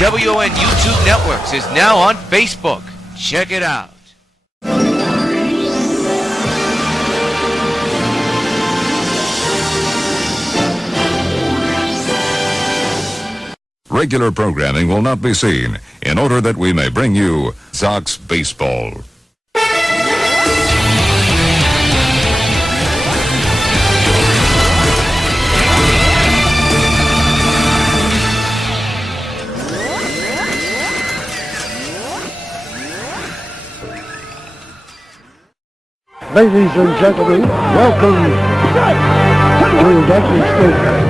WON YouTube Networks is now on Facebook. Check it out. Regular programming will not be seen in order that we may bring you Sox baseball. Ladies and gentlemen, welcome to Yankee Stadium.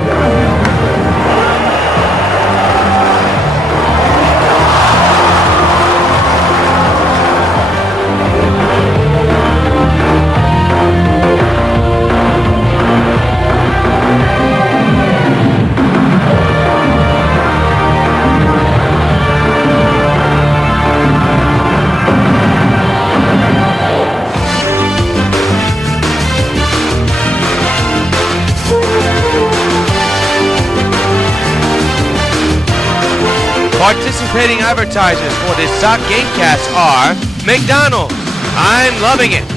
Participating advertisers for this Sox Gamecast are McDonald's, I'm loving it.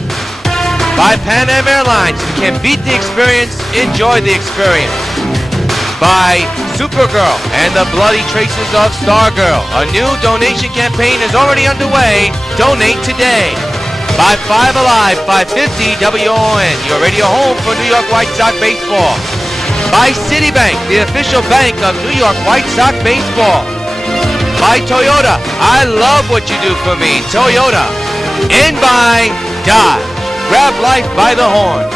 By Pan Am Airlines, if you can beat the experience, enjoy the experience. By Supergirl and the Bloody Traces of Stargirl, a new donation campaign is already underway. Donate today. By 5 Alive, 550 WON, your radio home for New York White Sox baseball. By Citibank, the official bank of New York White Sox baseball. By Toyota, I love what you do for me, Toyota. And by Dodge, grab life by the horn.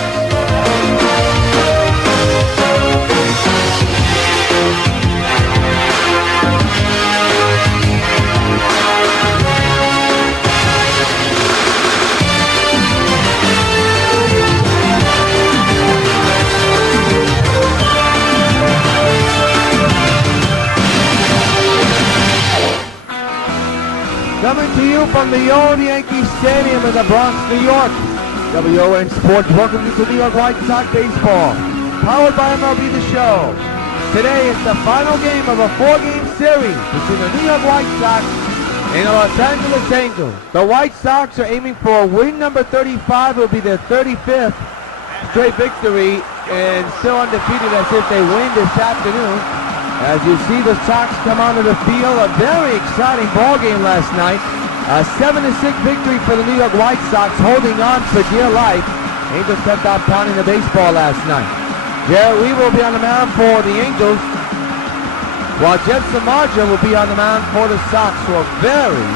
Coming to you from the old Yankee Stadium in the Bronx, New York. WON Sports welcomes you to New York White Sox baseball, powered by MLB The Show. Today is the final game of a 4-game series between the New York White Sox and the Los Angeles Angels. The White Sox are aiming for win number 35. It will be their 35th straight victory and still undefeated as if they win this afternoon. As you see the Sox come onto the field, a very exciting ball game last night. A 7-6 victory for the New York White Sox, holding on for dear life. Angels kept on pounding the baseball last night. Jerry Lee will be on the mound for the Angels, while Jeff Samardzija will be on the mound for the Sox. So a very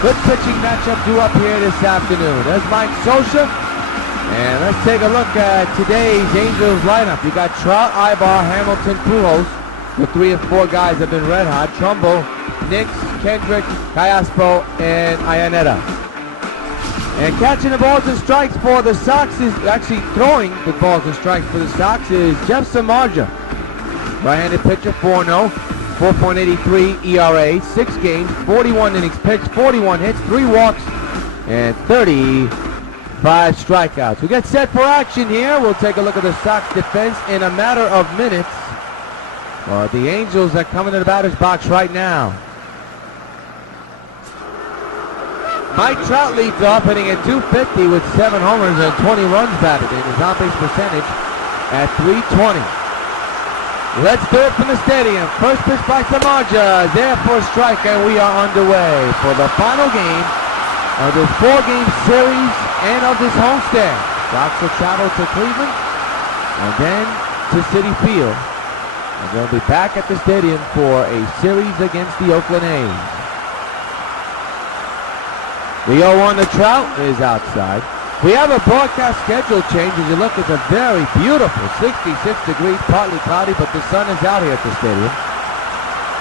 good pitching matchup due up here this afternoon. There's Mike Scioscia. And let's take a look at today's Angels lineup. You got Trout, Ibar, Hamilton, Pujols. The 3 and 4 guys have been red hot. Trumbo, Nix, Kendrick, Callaspo, and Iannetta. And catching the balls and strikes for the Sox is actually throwing the balls and strikes for the Sox is Jeff Samardzija. Right-handed pitcher, 4-0, 4.83 ERA, 6 games, 41 innings pitched, 41 hits, 3 walks, and 35 strikeouts. We get set for action here. We'll take a look at the Sox defense in a matter of minutes. The Angels are coming to the batter's box right now. Mike Trout leads off, hitting at .250 with 7 homers and 20 runs batted in. His on-base percentage at .320. Let's do it from the stadium. First pitch by Samardzija, there for a strike, and we are underway for the final game of this 4-game series and of this homestand. Sox will travel to Cleveland and then to Citi Field. And they'll be back at the stadium for a series against the Oakland A's. The 0-1 to Trout is outside. We have a broadcast schedule change. As you look, it's a very beautiful 66 degrees, partly cloudy, but the sun is out here at the stadium.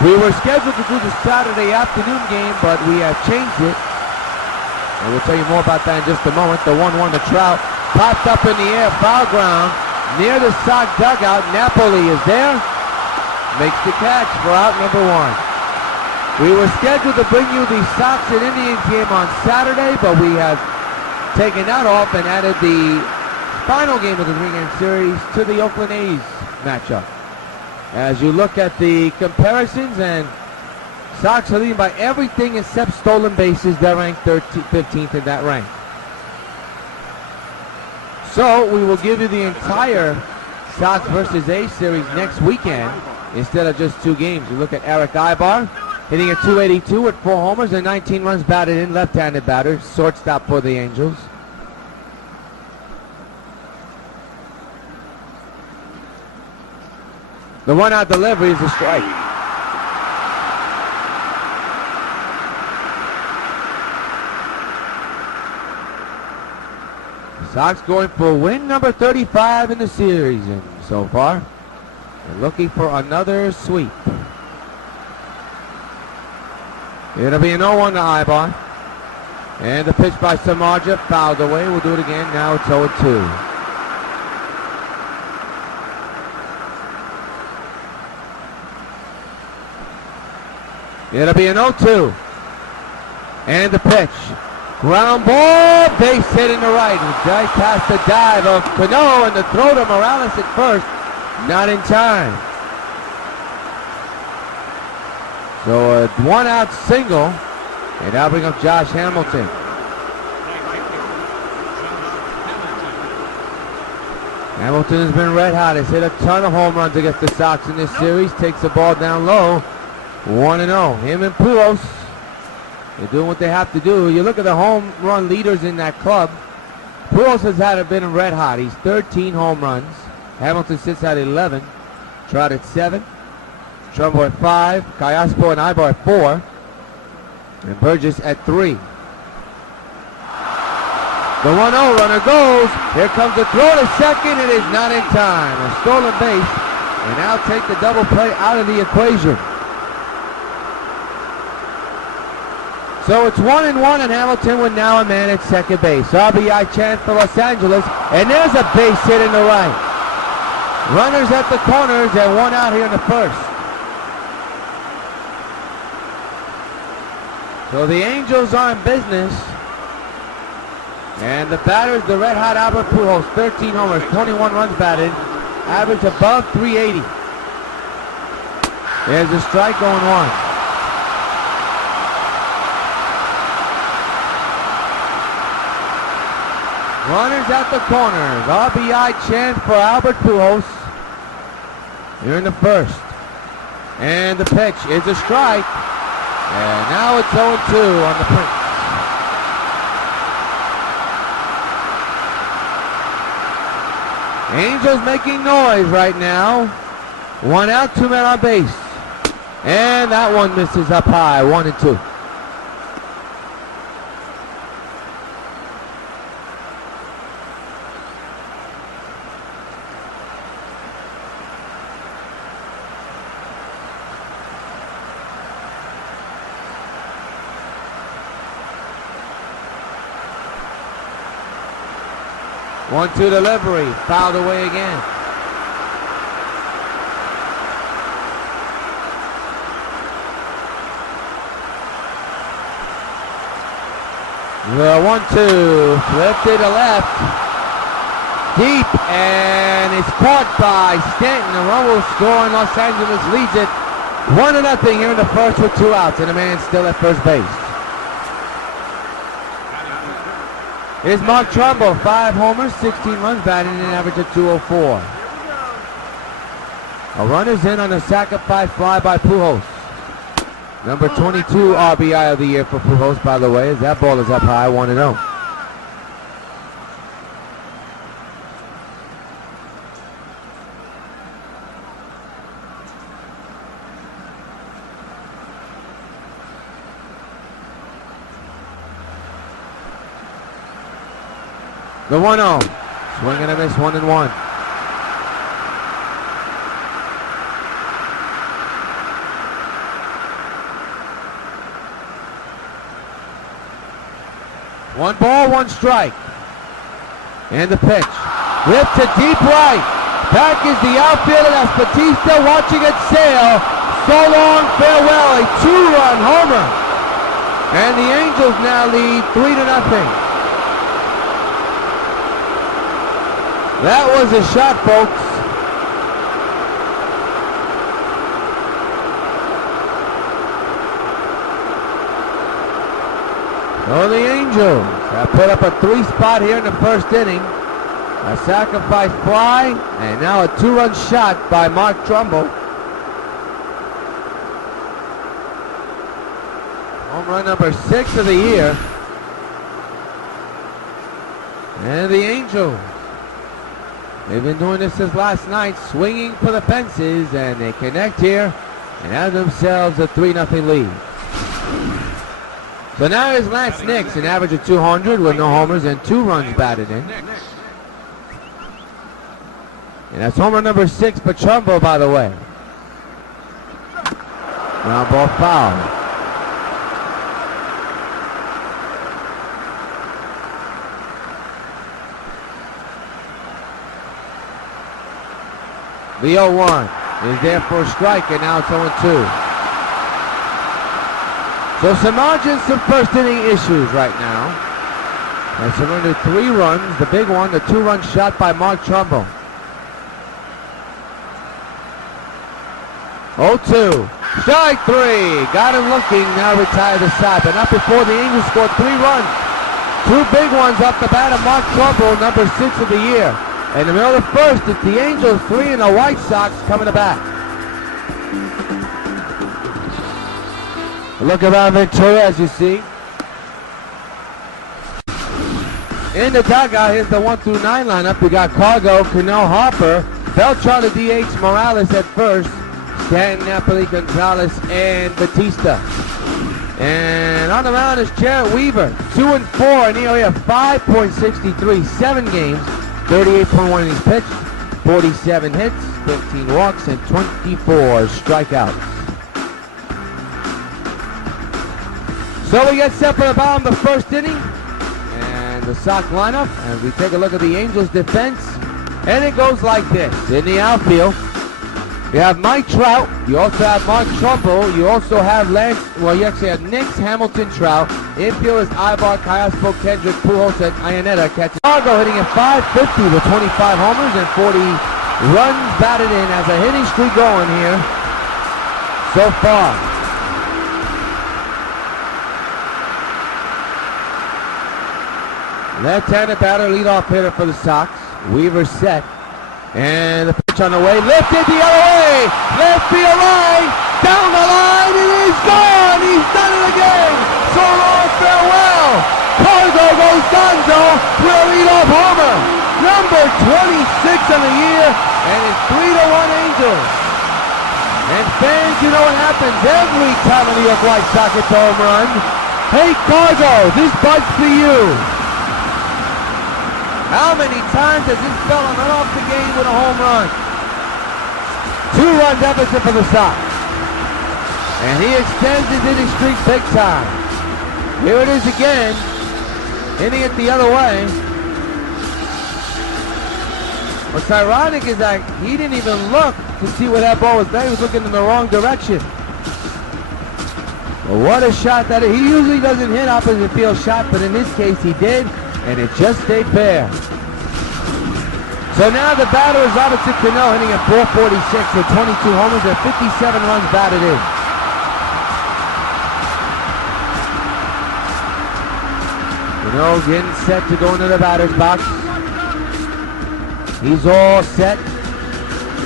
We were scheduled to do the Saturday afternoon game, but we have changed it. And we'll tell you more about that in just a moment. The 1-1 to Trout popped up in the air, foul ground, near the Sox dugout. Napoli is there. Makes the catch for out number 1. We were scheduled to bring you the Sox and Indians game on Saturday, but we have taken that off and added the final game of the 3-game series to the Oakland A's matchup. As you look at the comparisons, and Sox are leading by everything except stolen bases. They're ranked 15th in that rank. So we will give you the entire Sox versus A series next weekend instead of just 2 games. You look at Eric Ibar hitting a .282 with 4 homers and 19 runs batted in, left-handed batter, shortstop for the Angels. The 1-out delivery is a strike. Sox going for win number 35 in the series, and so far they're looking for another sweep. It'll be an 0-1 to Ibar. And the pitch by Samardzija fouled away. We'll do it again. Now it's 0-2. It'll be an 0-2. And the pitch. Ground ball, base hit in the right. Right past the dive of CANO and the throw to Morales at first. Not in time. So a 1-out single. And that'll bring up Josh Hamilton. Hamilton has been red hot. Has hit a ton of home runs against the Sox in this series. Takes the ball down low. 1-0. Him and Pujols, they're doing what they have to do. You look at the home run leaders in that club. Pujols has been red hot. He's 13 home runs. Hamilton sits at 11. Trout at 7. Trumbo at 5. Callaspo and Ibar at 4. And Burgess at 3. The 1-0 runner goes. Here comes the throw to second. It is not in time. A stolen base. And now take the double play out of the equation. So it's 1-1, and Hamilton with now a man at second base. RBI chance for Los Angeles, and there's a base hit in the right. Runners at the corners, and 1 out here in the first. So the Angels are in business, and the batter is the red-hot Albert Pujols. 13 homers, 21 runs batted, average above 380. There's a strike going 1. Runners at the corners. RBI chance for Albert Pujols here in the first. And the pitch is a strike. And now it's 0-2 on the Prince. Angels making noise right now. 1 out, 2 men on base. And that one misses up high. 1-2. One-two delivery, fouled away again. The 1-2, flipped it to left, deep, and it's caught by Stanton. The run will score, and Los Angeles leads it 1-0 here in the first with 2 outs, and a man still at first base. Here's Mark Trumbo, 5 homers, 16 runs batted, and an average of 204. A runner's in on a sacrifice fly by Pujols. Number 22 RBI of the year for Pujols, by the way, as that ball is up high, 1-0. The 1-0. Swing and a miss, 1-1. One ball, 1 strike. And the pitch. Whip to deep right. Back is the outfielder. That's Bautista watching it sail. So long, farewell. A 2-run homer. And the Angels now lead 3-0. That was a shot, folks. So the Angels have put up a 3 spot here in the first inning. A sacrifice fly, and now a 2-run shot by Mark Trumbull. Home run number 6 of the year. And the Angels, they've been doing this since last night, swinging for the fences, and they connect here and have themselves a 3-0 lead. So now here's Lance Nix, an average of 200 with no homers and 2 runs batted in. And that's homer number 6 for Trumbull, by the way. Ground ball foul. The 0-1 is there for a strike, and now it's 0-2. So some margins, some first inning issues right now. And surrendered 3 runs. The big one, the 2-run shot by Mark Trumbull. 0-2. Strike 3. Got him looking. Now retired the side. But not before the Angels scored 3 runs. 2 big ones off the bat of Mark Trumbull, number 6 of the year. In the middle of the first, it's the Angels 3 and the White Sox coming to bat. Look around Ventura, as you see. In the dugout, here's the 1 through 9 lineup. We got Cargo, Cano, Harper, Beltran, the DH, Morales at first, Stanton, Napoli, Gonzalez, and Bautista. And on the mound is Jarrett Weaver, 2-4, and he only have 5.63, 7 games, 38.1 innings pitched, 47 hits, 15 walks, and 24 strikeouts. So we get set for the bottom of the first inning, and the Sox lineup, as we take a look at the Angels defense, and it goes like this. In the outfield, you have Mike Trout, you also have Mark Trumbull, you also have you actually have Nix, Hamilton, Trout. Infield is Ibar, Kayaspo, Kendrick, Pujols, and Iannetta catching. Cargo hitting at .550 with 25 homers and 40 runs batted in as a hitting streak going here so far. Left-handed batter, leadoff hitter for the Sox. Weaver set. And the pitch on the way, lifted the other way, left field line, down the line, it is gone, he's done it again, so long, farewell, Cargo goes Gonzo with a leadoff homer, number 26 of the year, and it's 3-1 Angels. And fans, you know what happens every time a New York White Sox hits a home run. Hey Cargo, this bug's for you. How many times has this fella run off the game with a home run? 2-run deficit for the Sox. And he extends his inning streak big time. Here it is again. Hitting it the other way. What's ironic is that he didn't even look to see where that ball was there. He was looking in the wrong direction. But what a shot that is. He usually doesn't hit opposite field shot, but in this case he did. And it just stayed fair. So now the batter is Robinson Cano, hitting at .446 with 22 homers and 57 runs batted in. Cano getting set to go into the batter's box. He's all set.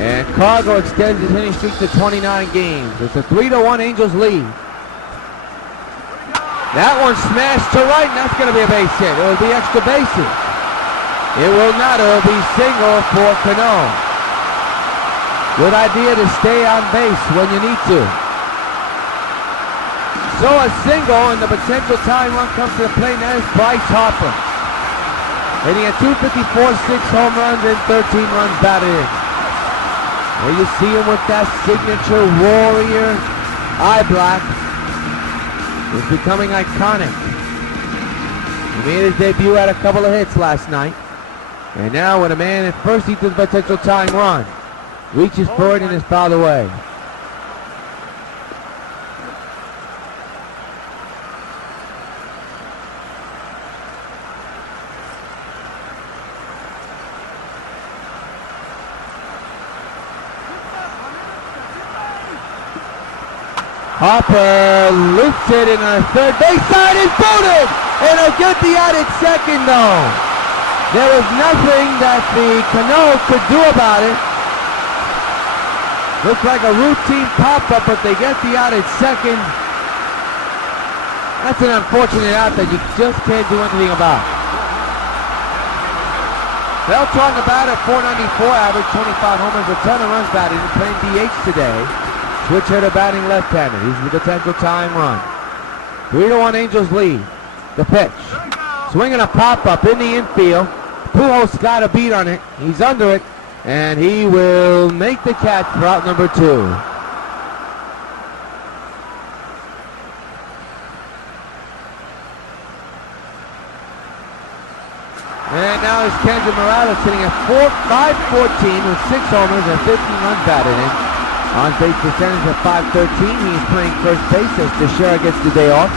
And Cargo extends his hitting streak to 29 games. It's a 3-1 Angels lead. That one smashed to right, and that's going to be a base hit. It will be extra bases. It will not. It will be single for Cano. Good idea to stay on base when you need to. So a single, and the potential tying run comes to the plate. That is Bryce Harper, hitting at .254, 6 home runs and 13 runs batted in. There you see him with that signature Warrior eye black. Is becoming iconic. He made his debut at a couple of hits last night. And now with a man at first, he does the potential tying run. Reaches for it and is fouled away. Harper loops it in the third base side, is booted! and he'll get the added second though. There was nothing that the CANO could do about it. Looks like a routine pop-up, but they get the added second. That's an unfortunate out that you just can't do anything about. BELTRAN the batter, .494 average, 25 homers, a ton of runs batted, and playing DH today. Switch hitter batting left-handed. He's the potential tying run. 3-1 Angels lead. The pitch. Swinging a pop-up in the infield. Pujols got a beat on it. He's under it, and he will make the catch for out number 2. And now is Kendrick Morales sitting at 514 with 6 homers and 15 runs batted in. On base percentage at .513. He is playing first base as Teixeira gets the day off.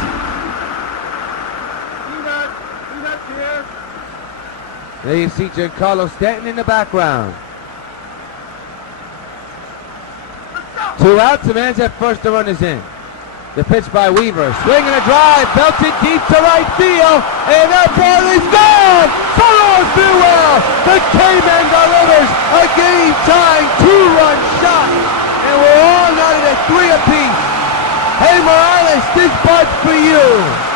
There you see Giancarlo Stanton in the background. 2 outs, the man's at first, the run is in. The pitch by Weaver, swing and a drive, belted deep to right field, and that ball is gone! Far farewell! The K-Man delivers a game-tying 2-run shot, and we're all knotted at 3 apiece. Hey Morales, this bud's for you!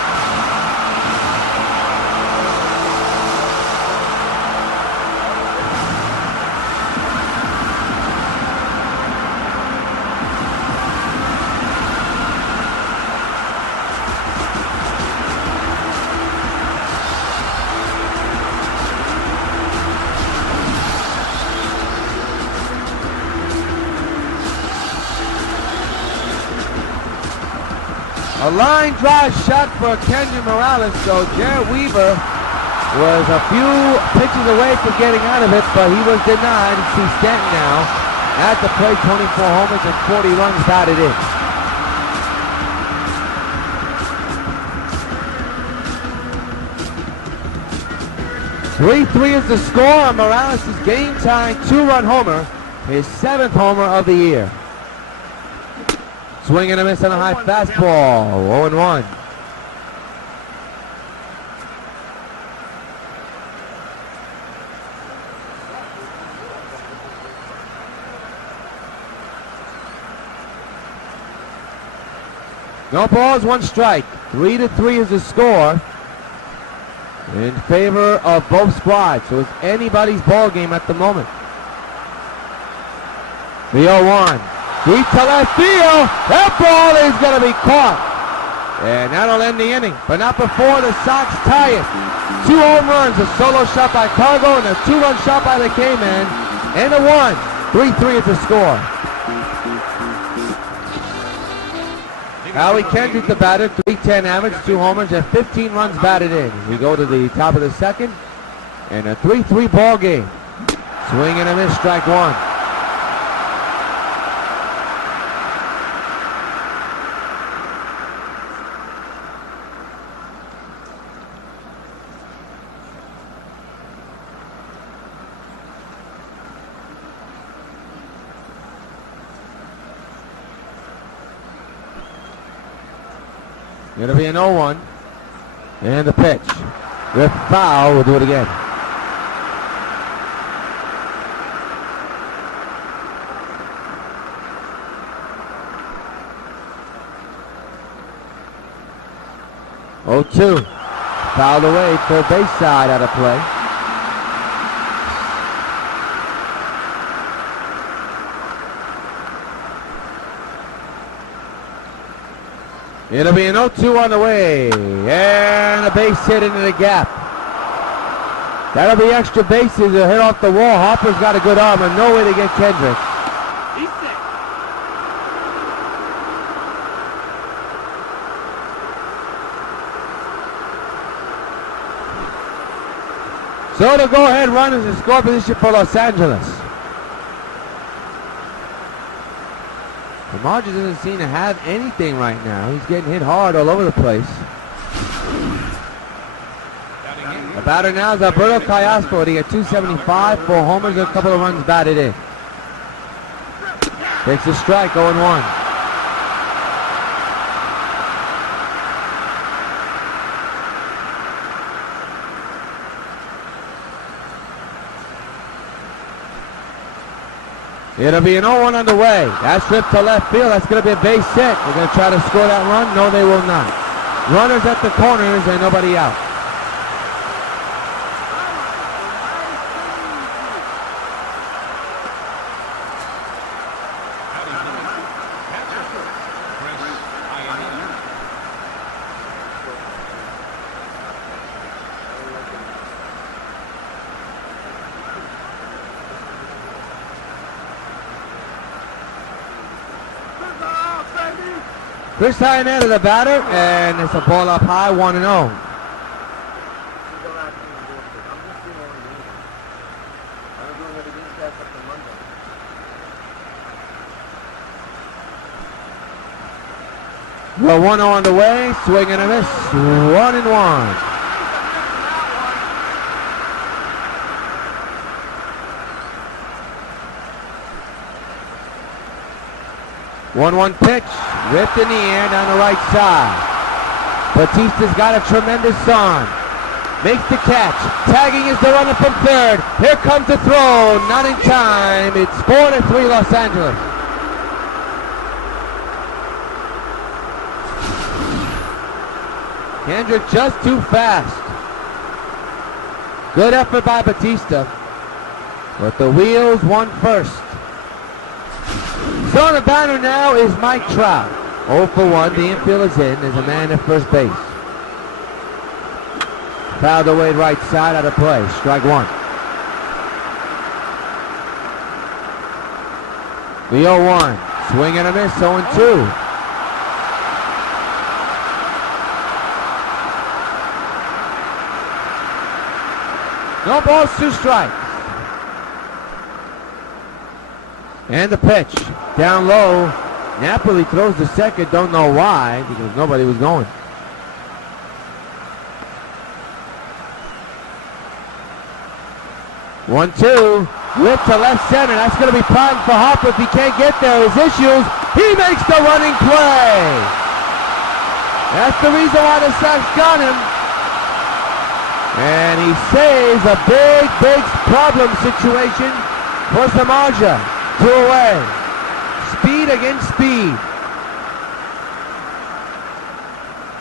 A line drive shot for Kendrick Morales, so Jared Weaver was a few pitches away from getting out of it, but he was denied. And see Stanton now at the plate, 24 homers and 40 runs batted in. 3-3 is the score on Morales' game-tying 2-run homer, his 7th homer of the year. Swing and a miss on a high fastball, 0-1. No balls, 1 strike. 3-3 is the score in favor of both squads. So it's anybody's ball game at the moment. The 0-1. Deep to left field. That ball is going to be caught. And that'll end the inning. But not before the Sox tie it. 2 home runs. A solo shot by Cargo and a 2-run shot by the K-Man. And a 1. 3-3 is the score. Howie Kendrick, the batter, .310 average, 2 homers and 15 runs batted in. We go to the top of the second. And a 3-3 ball game. Swing and a miss, strike 1. It'll be an 0-1. And the pitch. Rip foul. We'll do it again. (0-2). Fouled away. Third base side out of play. It'll be an 0-2 on the way, and a base hit into the gap. That'll be extra bases. A hit off the wall. Hopper's got a good arm, and no way to get Kendrick. So the go-ahead run is in score position for Los Angeles. Marge doesn't seem to have anything right now. He's getting hit hard all over the place. The batter now is Alberto Callasco. He got 275, 4 homers, and a couple of runs batted in. Takes a strike, 0-1. It'll be an 0-1 on the way. That's ripped to left field. That's going to be a base hit. They're going to try to score that run. No, they will not. Runners at the corners and nobody out. Chris Iannetta, the batter, and it's a ball up high, 1-0. Well, 1-0 on the way, swing and a miss, 1-1. One pitch, ripped in the air down the right side. Bautista's got a tremendous arm. Makes the catch. Tagging is the runner from third. Here comes the throw. Not in time. It's 4-3 Los Angeles. Kendrick just too fast. Good effort by Bautista. But the Wheels won first. So on the batter now is Mike Trout. 0 for 1. The infield is in. There's a man at first base. Fouled away right side, out of play. Strike one. The 0-1. Swing and a miss. 0-2. No balls, 2 strikes. And the pitch. Down low. Napoli throws the second. Don't know why, because nobody was going. One-two. Whip to left center. That's going to be prime for Harper if he can't get there. His issues. He makes the running play. That's the reason why the Sox got him. And he saves a big problem situation for Samaja. 2 away. Speed against speed.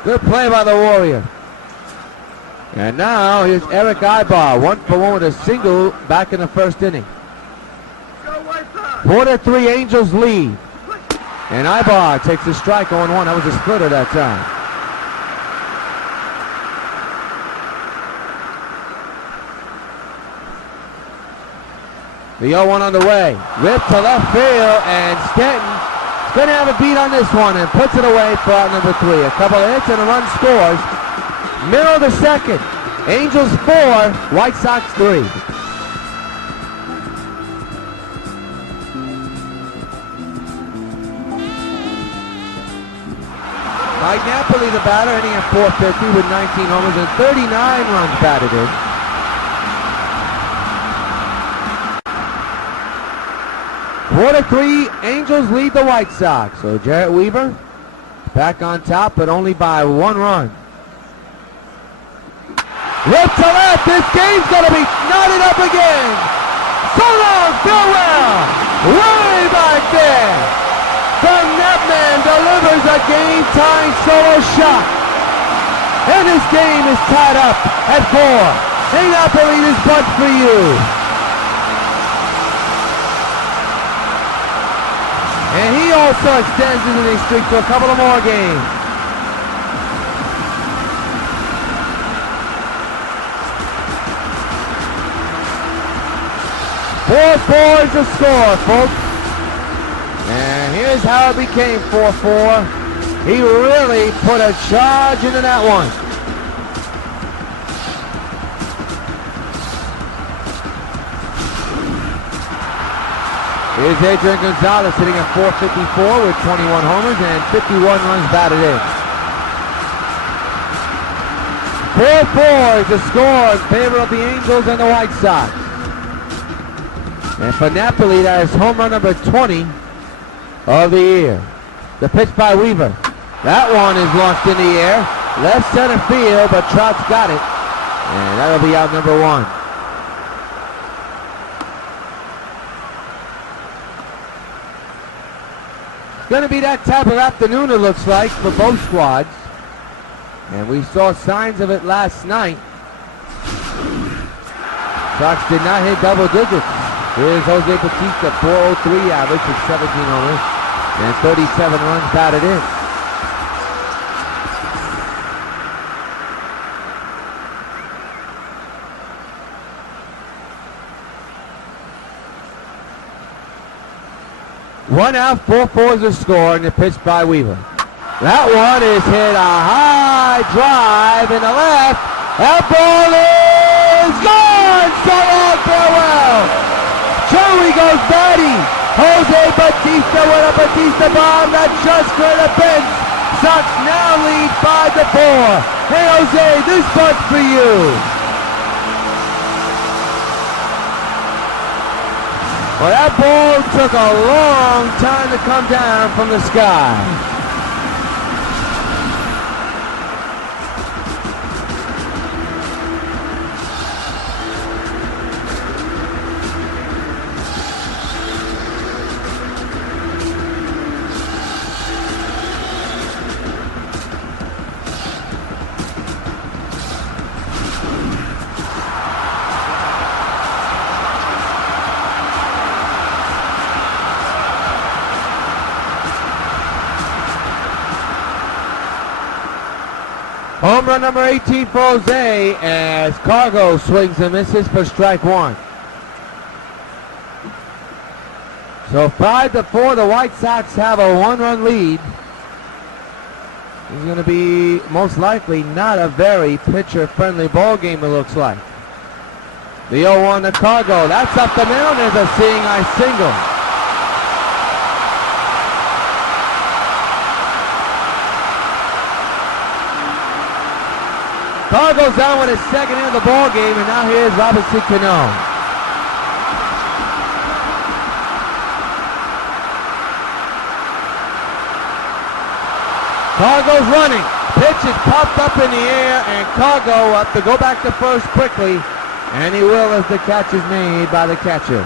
Good play by the Warrior. And now here's Eric Ibar. 1 for 1 with a single back in the first inning. 4-3 Angels lead. And Ibar takes a strike 0-1. That was a splitter that time. The 0-1 on the way. Rip to left field, and Stanton's going to have a beat on this one and puts it away for out number 3. A couple of hits and a run scores. Middle of the second. Angels 4, White Sox 3. Mike Napoli, the batter, hitting at .450 with 19 homers and 39 runs batted in. .4-3, Angels lead the White Sox. So Jarrett Weaver back on top, but only by 1 run. Left to left, this game's gonna be knotted up again. So long, farewell, way back there. The Netman delivers a game-tying solo shot. And this game is tied up at 4. Hey Napoli, this bunch for you. And he also extends his winning streak to a couple of more games. .4-4 is the score, folks. And here's how it became 4-4. He really put a charge into that one. Here's ADRIAN Gonzalez sitting at .454 with 21 homers and 51 runs batted in. 4-4 is the score in favor of the Angels and the White Sox. And for Napoli, that is home run number 20 of the year. The pitch by Weaver. That one is launched in the air. Left center field, but Trout's got it. And that'll be out number 1. going to be that type of afternoon, it looks like, for both squads. And we saw signs of it last night. Sox did not hit double digits. Here's Jose Bautista, 403 average with 17 homers and 37 runs batted in. One out, 4-4 is the score, and the pitch by Weaver. That one is hit a high drive in the left. That ball is gone! So long, farewell! Joey goes batty. Jose Bautista with a Bautista bomb that just cleared the bench. Sox now lead 5-4. Hey, Jose, this one's for you. Well, that ball took a long time to come down from the sky. Home run number 18 for Jose as Cargo swings and misses for strike one. So 5-4, the White Sox have a one-run lead. It's going to be most likely not a very pitcher-friendly ball game, it looks like. The 0-1 to Cargo. That's up the middle. There's a seeing eye single. Cargo's down with his second hit of the ball game, and now here's Robinson Cano. Cargo's running. Pitch is popped up in the air, and Cargo will have to go back to first quickly, and he will as the catch is made by the catcher.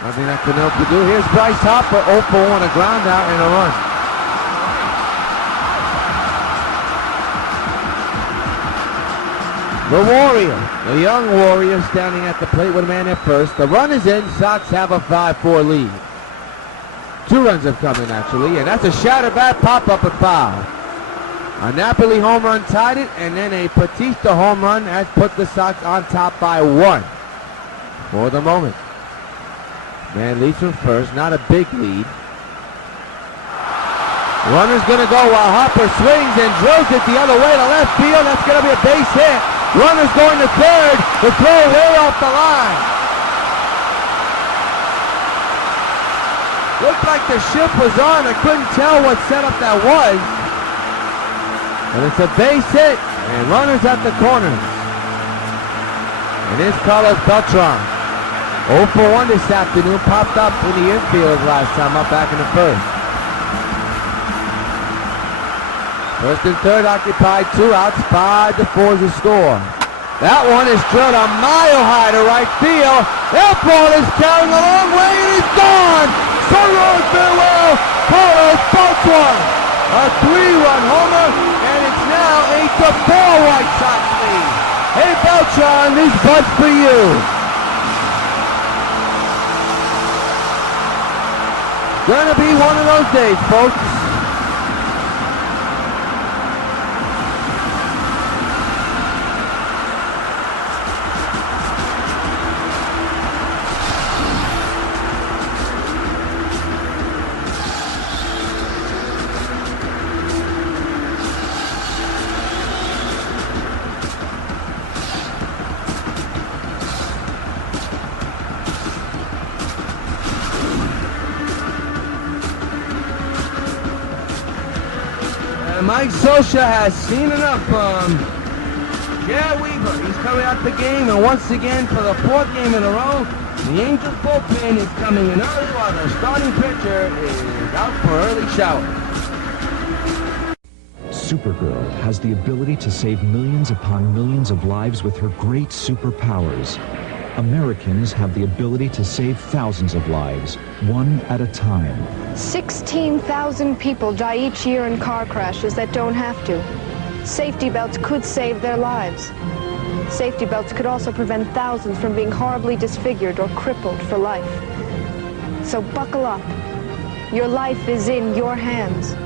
Nothing that Cano could do. Here's Bryce Harper, 0 for 1, a ground out and a run. The Warrior, the young Warrior standing at the plate with a man at first. The run is in. Sox have a 5-4 lead. 2 runs have come in, actually, and that's a shattered bat pop-up and foul. A Napoli home run tied it, and then a Bautista home run has put the Sox on top by 1 for the moment. Man leads from first, not a big lead. Runner's going to go while Harper swings and drills it the other way to left field. That's going to be a base hit. Runner's going to third. The throw way off the line. Looked like the ship was on. I couldn't tell what setup that was. But it's a base hit, and runner's at the corner. And here's Carlos Beltran. 0 for 1 this afternoon. Popped up in the infield last time up back in the first. First and third occupied, 2 outs, 5-4 is the score. That one is drilled a mile high to right field. That ball is carrying a long way and he's gone. So long, farewell. Carlos Beltran, a 3-run homer, and it's now 8-4 White Sox lead. Hey Beltran, this buzz for you. Gonna be one of those days, folks. Mike Scioscia has seen enough from Jared Weaver. He's coming out the game, and once again, for the 4th game in a row, the Angels bullpen is coming in early while the starting pitcher is out for early shower. Supergirl has the ability to save millions upon millions of lives with her great superpowers. Americans have the ability to save thousands of lives, one at a time. 16,000 people die each year in car crashes that don't have to. Safety belts could save their lives. Safety belts could also prevent thousands from being horribly disfigured or crippled for life. So buckle up. Your life is in your hands.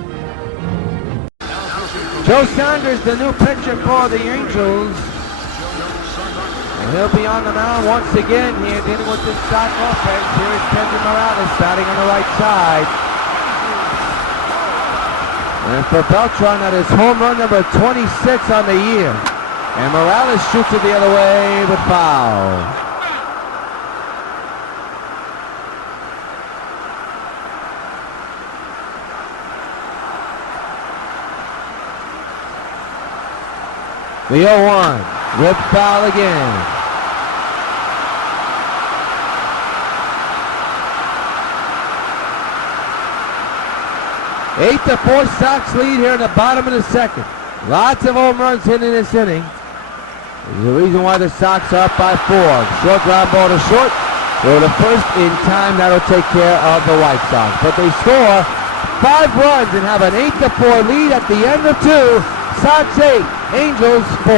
Joe Saunders, the new pitcher for the Angels. And he'll be on the mound once again here, dealing with this Sox offense. Here is Kendry Morales starting on the right side. And for Beltran, that is home run number 26 on the year. And Morales shoots it the other way, but foul. The 0-1, rip foul again. Eight to 4 Sox lead here in the bottom of the second. Lots of home runs hit in this inning. There's the reason why the Sox are up by 4. Short ground ball to short. Go to first in time. That'll take care of the White Sox. But they score 5 runs and have an 8 to 4 lead at the end of 2. Sox 8, Angels 4.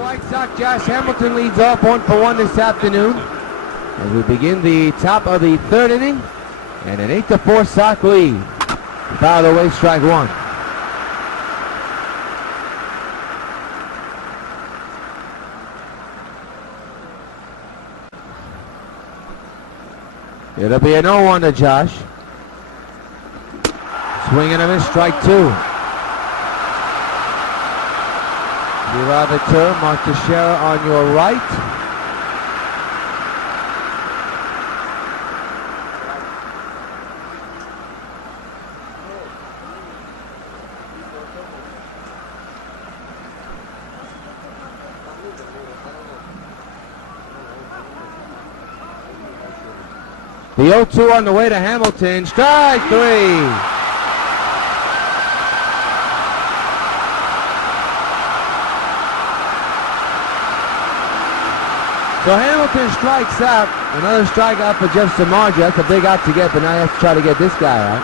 White Sox, Josh Hamilton leads off 1-for-1 this afternoon as we begin the top of the 3rd inning, and an 8 to 4 Sox lead. Foul away, strike 1. It'll be an 0-1 to Josh. Swing and a miss, strike 2. Vitor Mark Teixeira on your right. The 0-2 on the way to Hamilton. Strike 3. So Hamilton strikes out. Another strikeout for Jeff Samardzija. That's a big out to get, but now he has to try to get this guy out.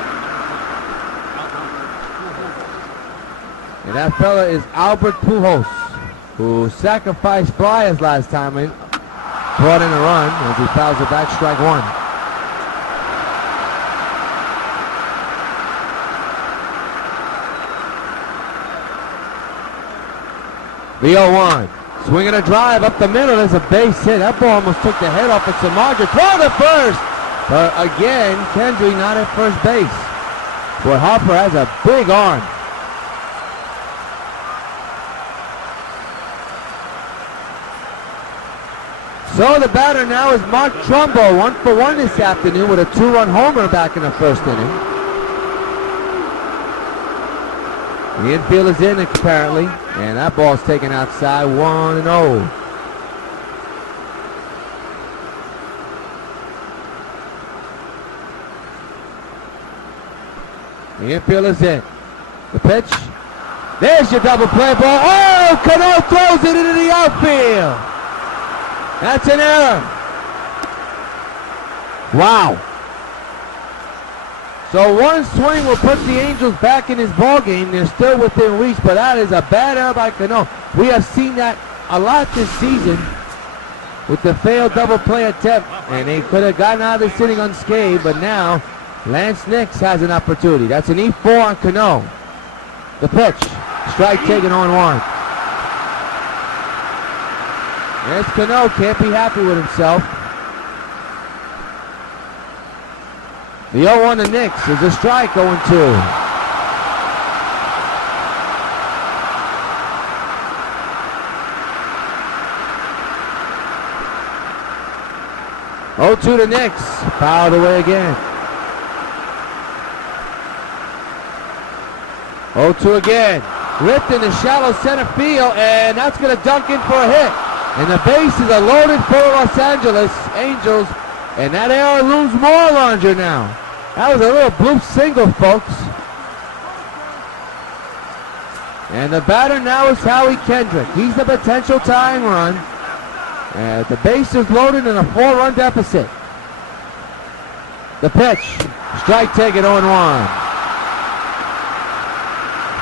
And that fella is Albert Pujols, who sacrificed flyers last time and brought in a run as he fouls it back, strike 1. The 0-1. Swinging a drive up the middle. There's a base hit. That ball almost took the head off of Samardzija. Throw to first. But again, Kendry not at first base. Boy, Harper has a big arm. So the batter now is Mark Trumbo. 1-for-1 this afternoon with a 2-run homer back in the 1st inning. The infield is in apparently, and that ball's taken outside, 1-0. The infield is in. The pitch. There's your double play ball. Oh, CANO throws it into the outfield. That's an error. Wow. So one swing will put the Angels back in this ball game. They're still within reach, but that is a bad error by CANO. We have seen that a lot this season with the failed double play attempt, and they could have gotten out of this inning unscathed, but now Lance Nix has an opportunity. That's an E4 on CANO. The pitch, strike taken on 1. There's CANO, can't be happy with himself. The 0-1 to Nix is a strike, 0-2. To Nix, fouled away again. 0-2 again. Ripped in the shallow center field, and that's going to dunk in for a hit. And the bases are loaded for the Los Angeles Angels. And that error looms more larger now. That was a little bloop single, folks. And the batter now is Howie Kendrick. He's the potential tying run. And the base is loaded in a 4-run deficit. The pitch. Strike taken 0-1.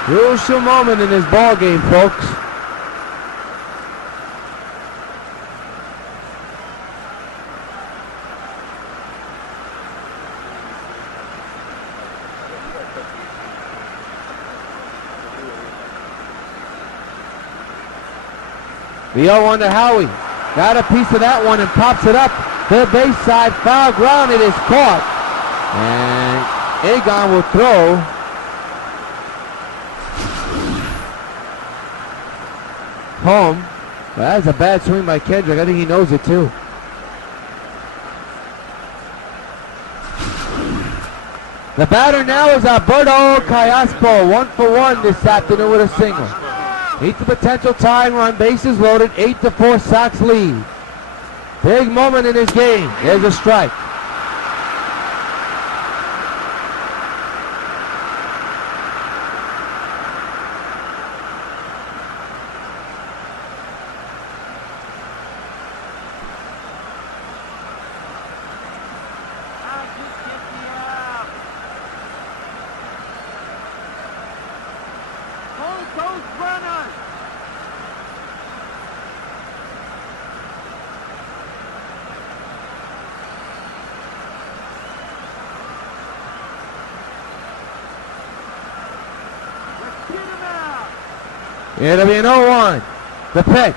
Crucial moment in this ball game, folks. The 0-1 to Howie. Got a piece of that one and pops it up to the base side. Foul ground. It is caught. And Agon will throw. Home. Well, that's a bad swing by Kendrick. I think he knows it too. The batter now is Alberto Callaspo. 1-for-1 this afternoon with a single. He's the potential tying run. Bases loaded. 8-4 Sox lead. Big moment in this game. There's a strike. It'll be an 0-1. The pitch.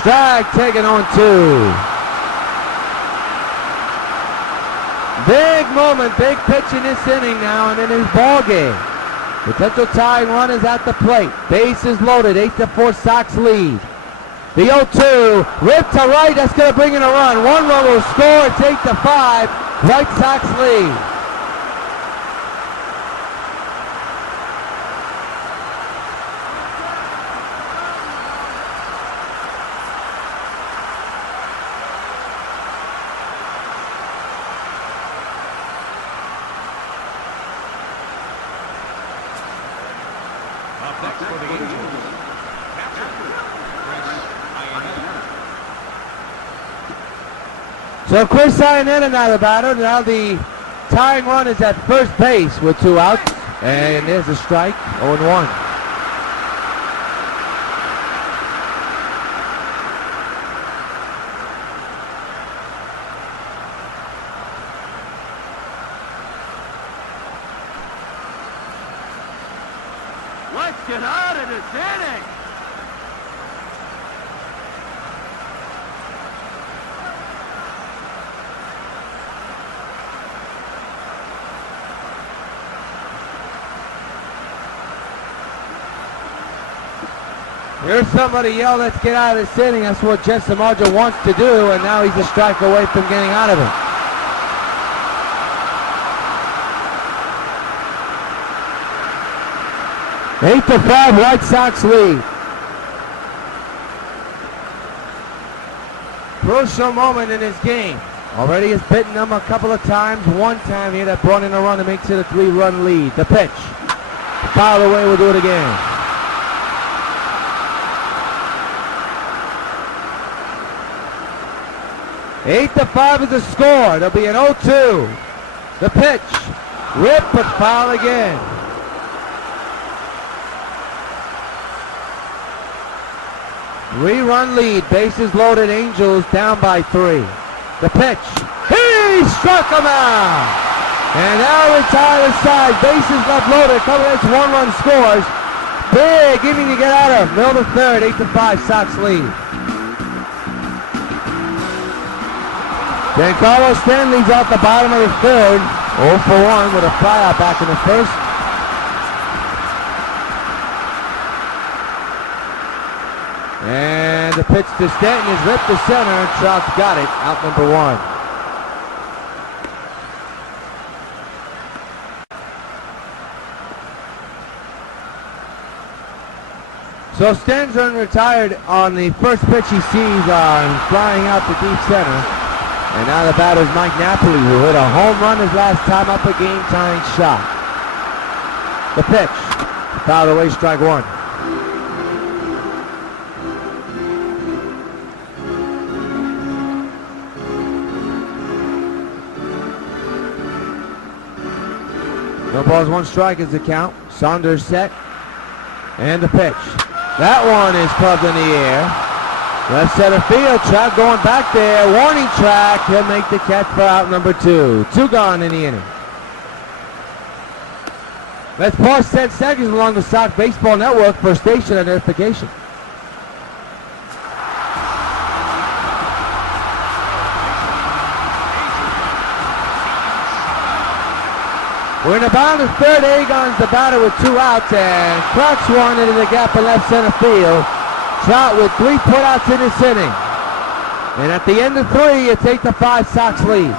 Strike taken on 2. Big moment, big pitch in this inning now and in his ball game. Potential tying run is at the plate. Base is loaded. 8-4 Sox lead. The 0-2. Ripped to right. That's going to bring in a run. One run will score. It's 8-5. White Sox lead. Next for the Angels, So Chris Iannetta now the batter. Now the tying run is at first base with 2 outs. And there's a strike, 0-1. Let's get out of this inning! Here's somebody yell, let's get out of this inning. That's what Jess Samardzija wants to do, and now he's a strike away from getting out of it. Eight to 5, White Sox lead. Crucial moment in this game. Already has bitten them a couple of times. One time here that brought in a run and makes it a 3-run lead. The pitch. Foul away, we'll do it again. Eight to 5 is the score. There'll be an 0-2. The pitch. Rip, but foul again. Three-run lead. Bases loaded. Angels down by 3. The pitch. He struck him out. And now retire the side. Bases left loaded. Couple of 1-run scores. Big inning to get out of. Middle of the third. 8 to 5. Sox lead. Giancarlo Stanley's out the bottom of the third. 0 for 1 with a flyout back in the first. And the pitch to Stanton is ripped to center. Trout's got it. Out number 1. So Stanton's retired on the first pitch he sees flying out to deep center. And now the batter is Mike Napoli, who hit a home run his last time up, a game-tying shot. The pitch. Fouled away, strike 1. No balls, one strike is the count. Saunders set. And the pitch. That one is clubbed in the air. Left center field. Trout going back there. Warning track. He'll make the catch for out number 2. 2 gone in the inning. Let's pause 10 seconds along the Sox Baseball Network for station identification. We're in the bottom of the third. Agon's the batter with 2 outs, and Crux one into the gap in left center field. Trout with 3 putouts in this inning. And at the end of 3, it's 8-5 Sox lead.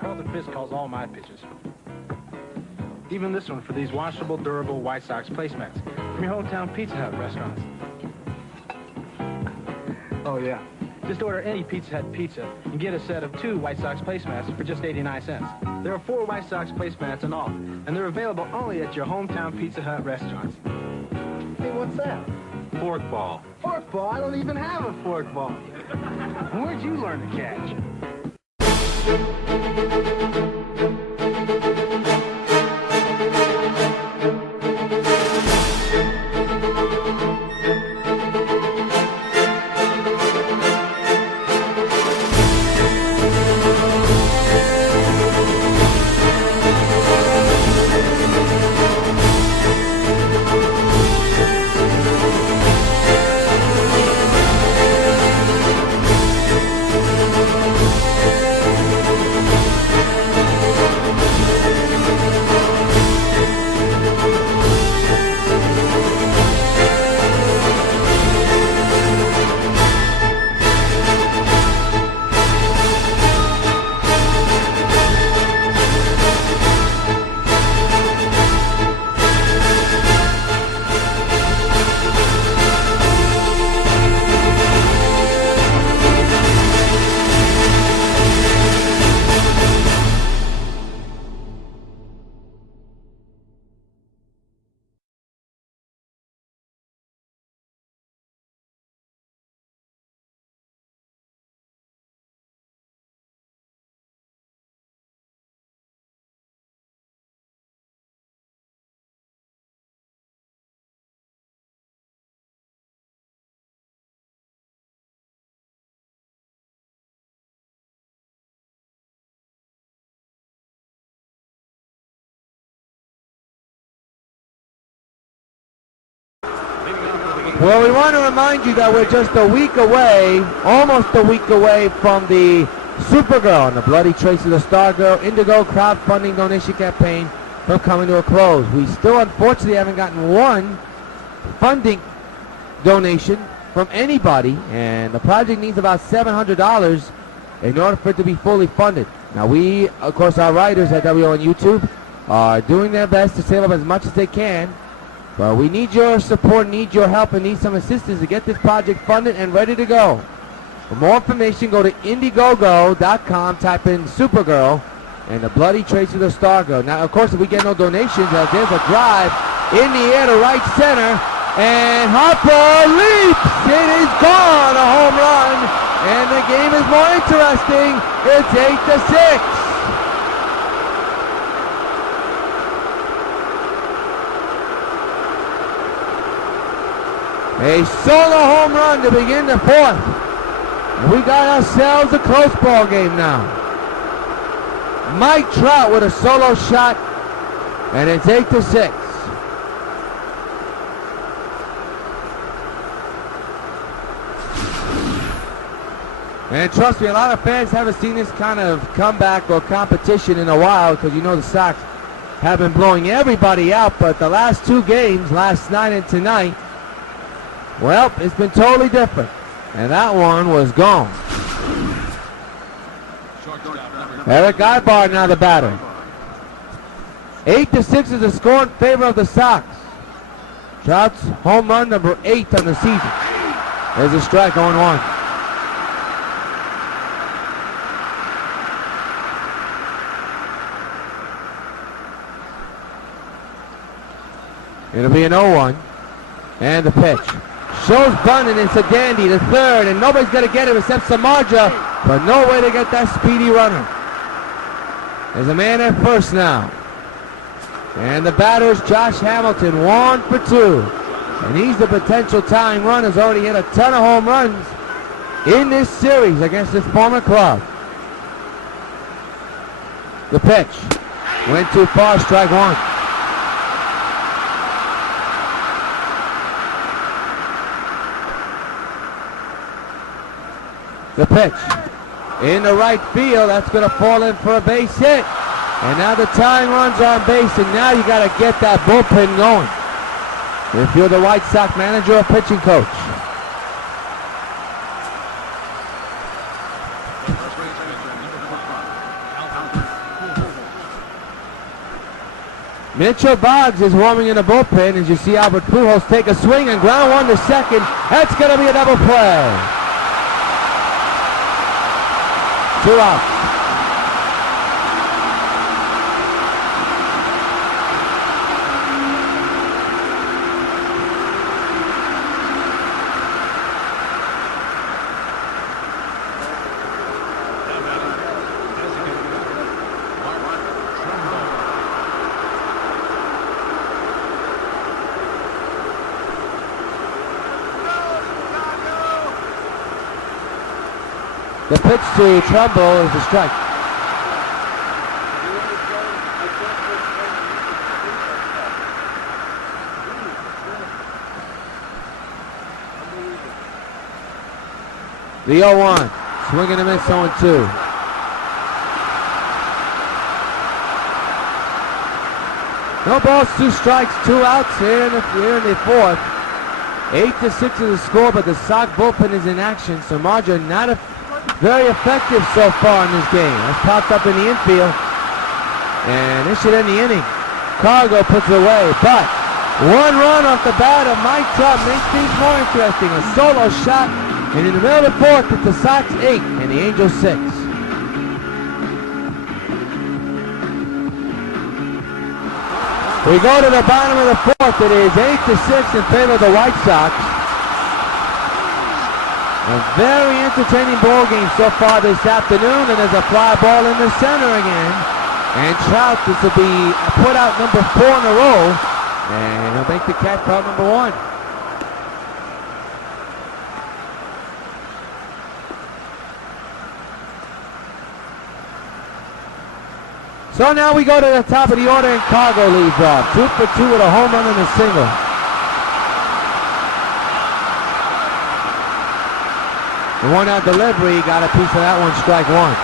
Carlton Fisk calls all my pitches. Even this one for these washable, durable White Sox placemats from your hometown Pizza Hut restaurants. Oh, yeah. Just order any Pizza Hut pizza and get a set of 2 White Sox placemats for just 89 cents. There are 4 White Sox placemats in all, and they're available only at your hometown Pizza Hut restaurants. Hey, what's that? Fork ball. Fork ball? I don't even have a fork ball. Where'd you learn to catch? Well, we want to remind you that we're just a week away, almost a week away from the Supergirl and the Bloody Trace of the Stargirl Indigo crowdfunding donation campaign from coming to a close. We still unfortunately haven't gotten one funding donation from anybody, and the project needs about $700 in order for it to be fully funded. Now we, of course, our writers at WON YouTube are doing their best to save up as much as they can. But we need your support, need your help, and need some assistance to get this project funded and ready to go. For more information, go to Indiegogo.com, type in Supergirl, and the Bloody Trace of the Stargirl. Now, of course, if we get no donations, there's a drive in the air to right center, and Harper leaps! It is gone, a home run, and the game is more interesting. It's 8-6. A solo home run to begin the 4th. We got ourselves a close ball game now. Mike Trout with a solo shot, and it's 8-6. And trust me, a lot of fans haven't seen this kind of comeback or competition in a while, because you know the Sox have been blowing everybody out, but the last 2 games, last night and tonight, well, it's been totally different. And that one was gone. Eric Ibar now the batter. 8-6 is the score in favor of the Sox. Trout's home run number 8 on the season. There's a strike, 0-1. It'll be an 0-1. And the pitch. Shows bunt, and it's a dandy to third, and nobody's going to get him except Samardzija, but no way to get that speedy runner. There's a man at first now. And the batter is Josh Hamilton, 1 for 2. And he's the potential tying run, has already hit a ton of home runs in this series against his former club. The pitch. Went too far, strike one. The pitch. In the right field, that's going to fall in for a base hit. And now the tying runs on base, and now you got to get that bullpen going. If you're the White Sox manager or pitching coach. Mitchell Boggs is warming in the bullpen as you see Albert Pujols take a swing and ground one to second. That's going to be a double play. 2 out. The pitch to Trumbull is a strike. The 0-1. Swing and a miss, 0-2. No balls, 2 strikes, 2 outs here in the fourth. 8-6 is the score, but the Sox bullpen is in action. Samardzija not very effective so far in this game. That's popped up in the infield. And this should end the inning. Cargo puts it away, but 1 run off the bat of Mike Trout makes things more interesting. A solo shot, and in the middle of the fourth, it's the Sox 8 and the Angels 6. We go to the bottom of the fourth. It is 8-6 in favor of the White Sox. A very entertaining ball game so far this afternoon, and there's a fly ball in the center again. And Trout, this will be put out number 4 in a row, and he'll make the catch out number 1. So now we go to the top of the order, and Cargo leads off. 2 for 2 with a home run and a single. The 1-out delivery, got a piece of that one, strike 1.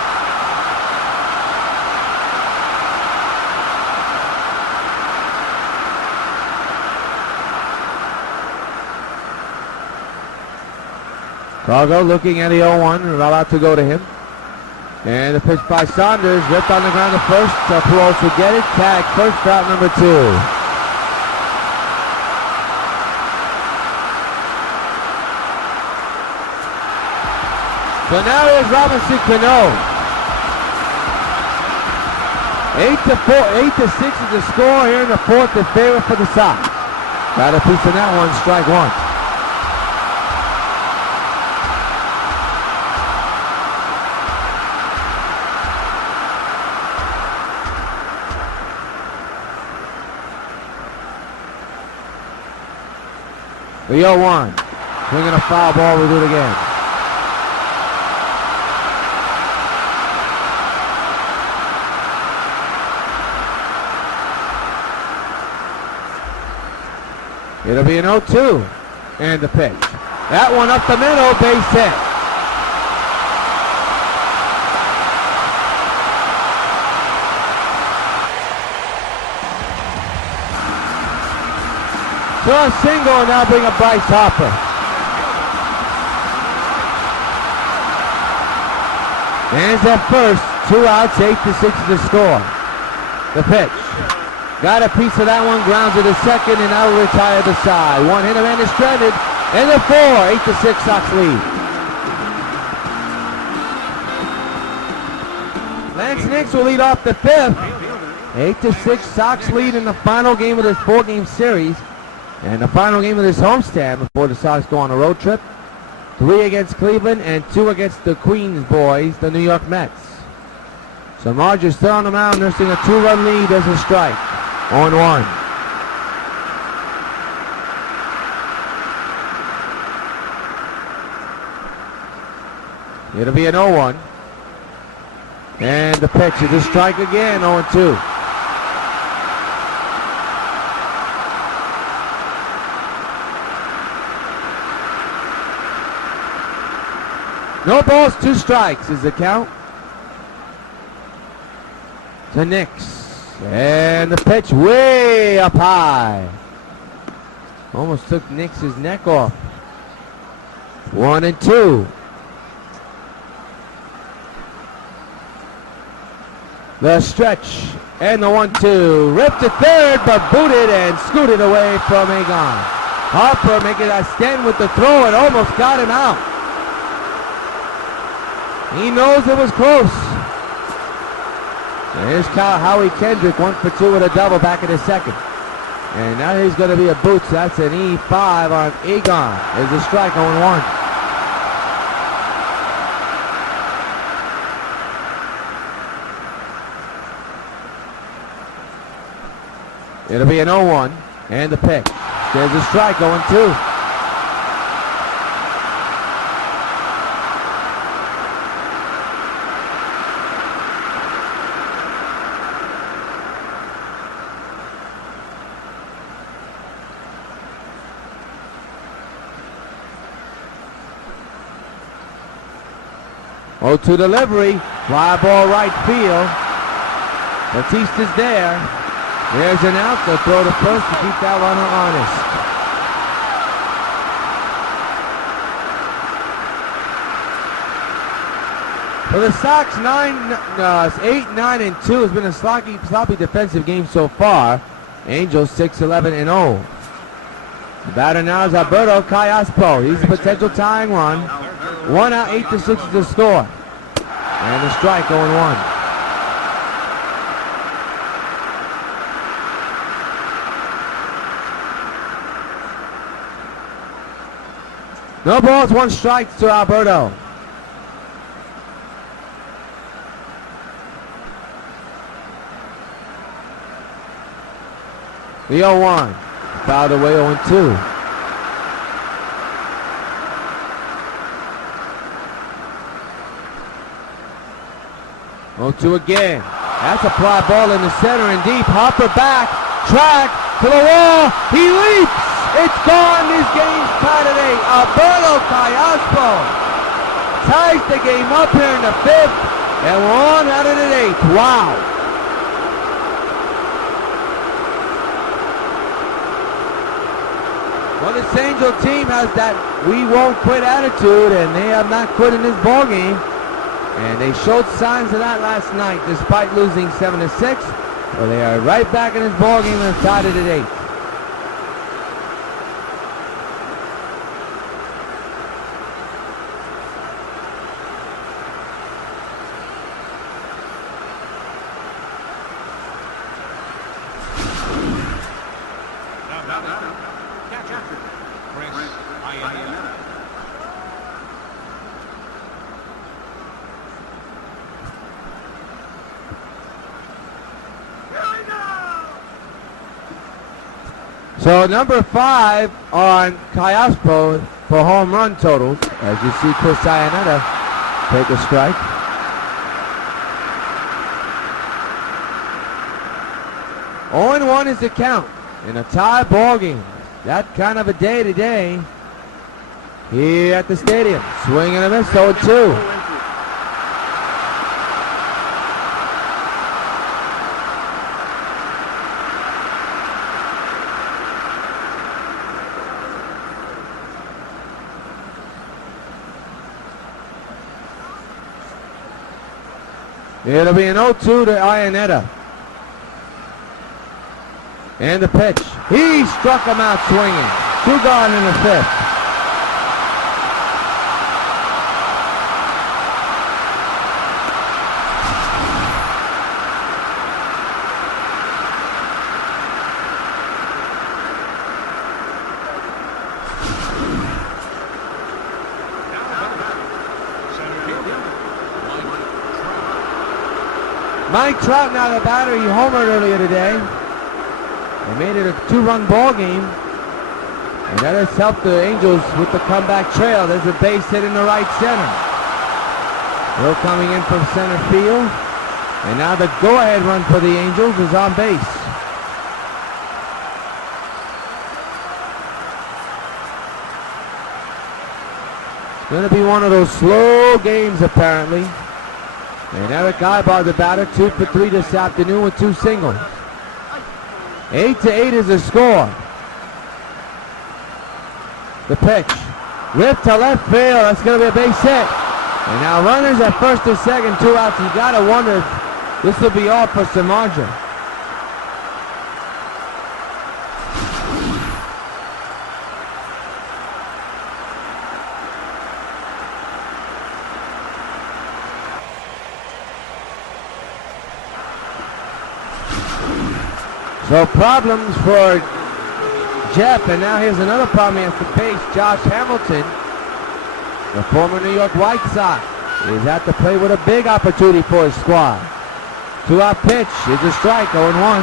Cargo looking at the 0-1, about to go to him. And the pitch by Saunders, ripped on the ground to first. Pujols will get it, tag first, out number 2. So now here's Robinson Cano. 8-6 is the score here in the fourth in favor for the Sox. Got a piece of that one, strike 1. The 0-1. Swinging a foul ball, we'll do it again. It'll be an 0-2. And the pitch. That one up the middle, base hit. So a single, and now bring up Bryce Harper. And it's at first, 2 outs, 8-6 is the score. The pitch. Got a piece of that one, grounds it to second, and now retire the side. 1 hitter man is stranded, and the 4, 8-6 Sox lead. Lance Nix will lead off the 5th. 8-6 Sox lead in the final game of this 4-game series. And the final game of this homestand before the Sox go on a road trip. 3 against Cleveland and 2 against the Queens boys, the New York Mets. So Marge is still on the mound, nursing a 2-run lead as a strike. 0-1. It'll be an 0-1. And the pitch is a strike again, 0-2. No balls, 2 strikes is the count. To Nix. And the pitch way up high. Almost took Nix's neck off. 1-2. The stretch and the 1-2. Ripped to third, but booted and scooted away from Egon. Harper making a stand with the throw and almost got him out. He knows it was close. And here's Howie Kendrick, 1 for 2 with a double back in the second. And now he's going to be a boot, so that's an E5 on Egon. There's a strike, 0-1. It'll be an 0-1, and the pitch. There's a strike, 0-2. To delivery, fly ball right field. Bautista's there. There's an out. They'll throw to first to keep that runner honest. For the Sox, 8, 9, and 2 has been a sloppy defensive game so far. Angels 6, 11, and 0. The batter now is Alberto Callaspo. He's a potential tying run. 1 out, 8-6 is the score. And the strike, 0-1. No balls, 1 strike to Alberto. The 0-1. Fouled away, 0-2. 0-2 again. That's a fly ball in the center and deep. Hopper back, track to the wall. He leaps. It's gone. This game's tied at 8. Alberto Callaspo ties the game up here in the 5th, and we're on out of the 8th. Wow. Well, this Angel team has that we won't quit attitude, and they have not quit in this ballgame. And they showed signs of that last night, despite losing 7-6. Well, they are right back in this ballgame and tied it at 8. So number 5 on Callaspo for home run totals, as you see Chris Iannetta take a strike. Oh, 0-1 is the count in a tie ball game. That kind of a day today here at the stadium. Swing and a miss, 0-2. It'll be an 0-2 to Iannetta. And the pitch. He struck him out swinging. 2 gone in the 5th. Mike Trout now the batter. He homered earlier today. They made it a 2-run ball game. And that has helped the Angels with the comeback trail. There's a base hit in the right center. Hill coming in from center field. And now the go-ahead run for the Angels is on base. It's going to be one of those slow games apparently. And Eric Ibar, the batter, 2 for 3 this afternoon with 2 singles. 8-8 is the score. The pitch. Ripped to left field. That's going to be a base hit. And now runners at first and second, 2 outs. You got to wonder if this will be all for Samanja. So problems for Jeff, and now here's another problem he has to face. Josh Hamilton, the former New York White Sox, is at the plate with a big opportunity for his squad. 2-out pitch is a strike, 0-1.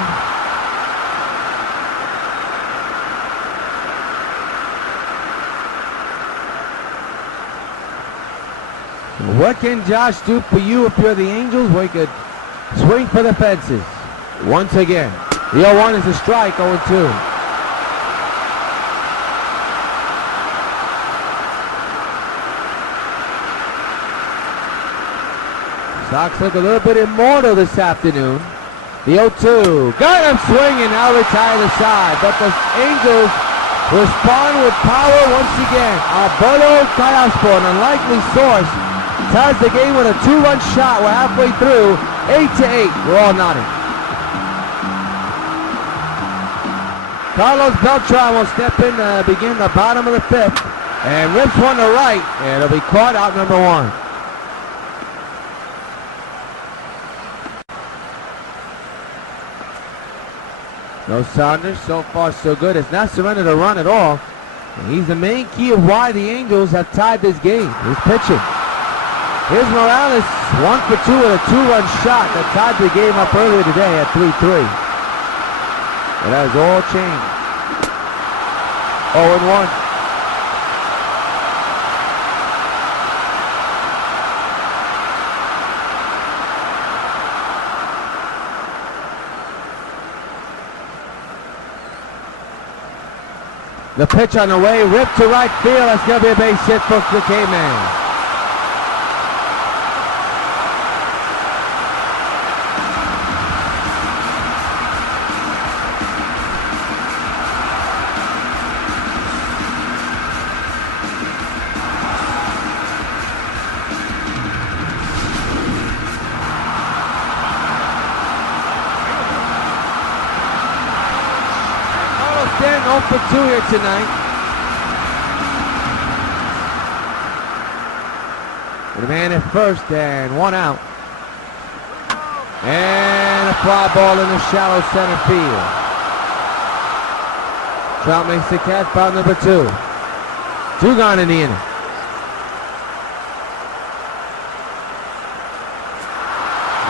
What can Josh do for you if you're the Angels? We could swing for the fences. Once again, the 0-1 is a strike, 0-2. Sox look a little bit immortal this afternoon. The 0-2. Got him swinging, now retire the side. But the Angels respond with power once again. Alberto Callaspo, an unlikely source, ties the game with a 2-run shot. We're halfway through. 8-8. We're all nodding. Carlos Beltran will step in to begin the bottom of the 5th. And rips one to right. And it'll be caught out number 1. No Saunders, so far so good. Has not surrendered a run at all. And he's the main key of why the Angels have tied this game. He's pitching. Here's Morales, 1 for 2 with a 2-run shot that tied the game up earlier today at 3-3. But that has all changed. 0-1. The pitch on the way, ripped to right field. That's going to be a base hit for the K-Man. Carlos 0 for 2 here tonight. The man at first and 1 out. And a fly ball in the shallow center field. Trout makes the catch, foul number 2. 2 gone in the inning.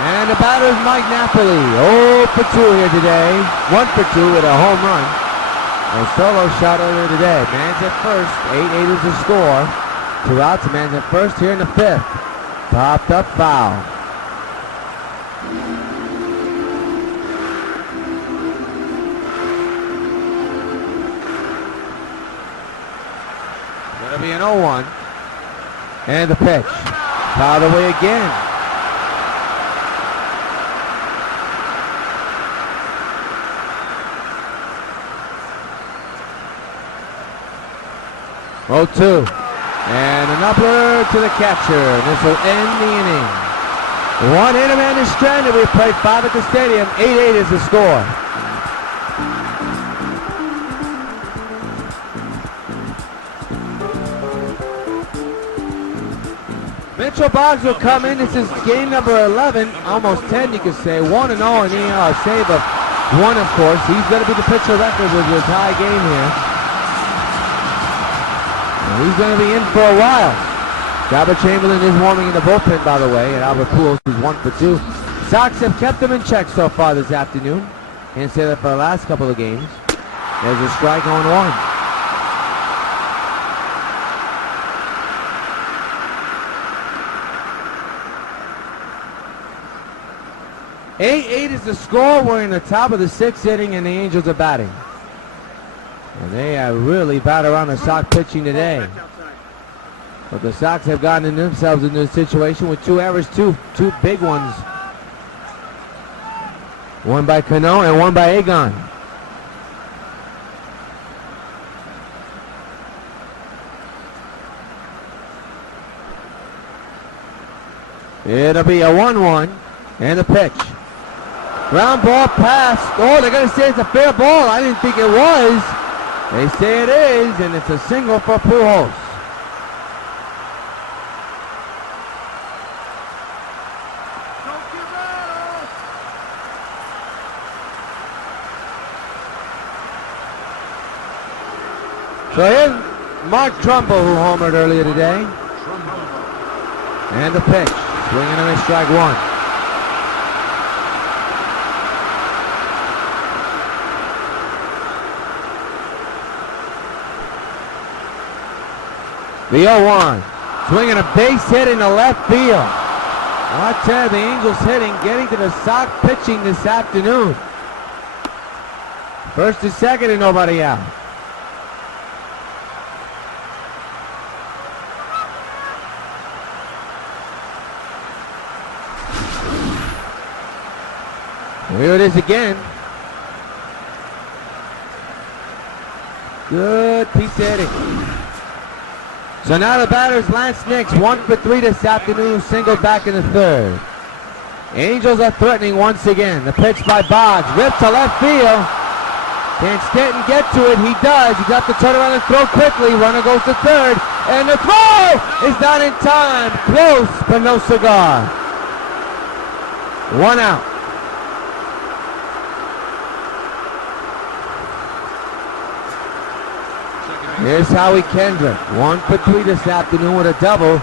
And the batter is Mike Napoli. 0 for 2 here today. 1 for 2 with a home run. A solo shot earlier today. Man's at first. 8-8 is the score. 2 outs. Man's at first here in the 5th. Popped up foul. Gonna be an 0-1. And the pitch. Fouled away again. Oh, 2. And an upper to the catcher. And this will end the inning. 1 hitter man is stranded. We played 5 at the stadium. 8-8 is the score. Mitchell Boggs will come in. This is game number 11, almost 10 you could say. 1-0 and he save of 1, of course. He's going to be the pitcher record with his high game here. He's going to be in for a while. Albert Chamberlain is warming in the bullpen, by the way, and Albert Pujols, who's 1 for 2. Sox have kept them in check so far this afternoon. Can't say that for the last couple of games. There's a strike on 1. Eight is the score. We're in the top of the 6th inning, and the Angels are batting. And they have really batted around the Sox pitching today. But the Sox have gotten themselves into a situation with 2 errors, two big ones. One by CANO and one by Egon. It'll be a 1-1 and a pitch. Ground ball pass. Oh, they're going to say it's a fair ball. I didn't think it was. They say it is, and it's a single for Pujols. So here's Mark Trumbo, who homered earlier today. And the pitch. Swinging on a strike 1. The 0-1. Swinging a base hit in the left field. I tell you, the Angels hitting, getting to the Sox pitching this afternoon. First to second and nobody out. Here it is again. Good piece of hitting. So now the batter's Lance Nix, 1 for 3 this afternoon, single back in the 3rd. Angels are threatening once again. The pitch by Boggs, ripped to left field. Can't stand and get to it. He does. He's got to turn around and throw quickly. Runner goes to 3rd, and the throw is not in time. Close, but no cigar. 1 out. Here's Howie Kendrick, 1 for 3 this afternoon with a double.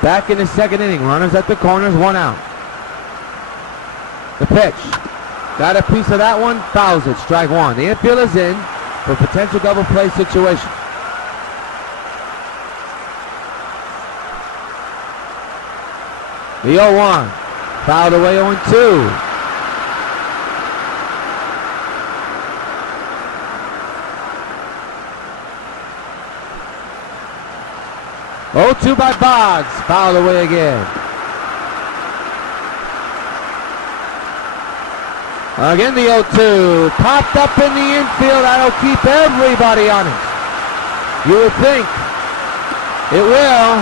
Back in the 2nd inning. Runners at the corners, 1 out. The pitch. Got a piece of that one, fouls it, strike 1. The infield is in for a potential double play situation. The 0-1, fouled away 0-2. Oh, 2 by Boggs, fouled away again. Again the 0-2, popped up in the infield, that'll keep everybody on it. You would think it will.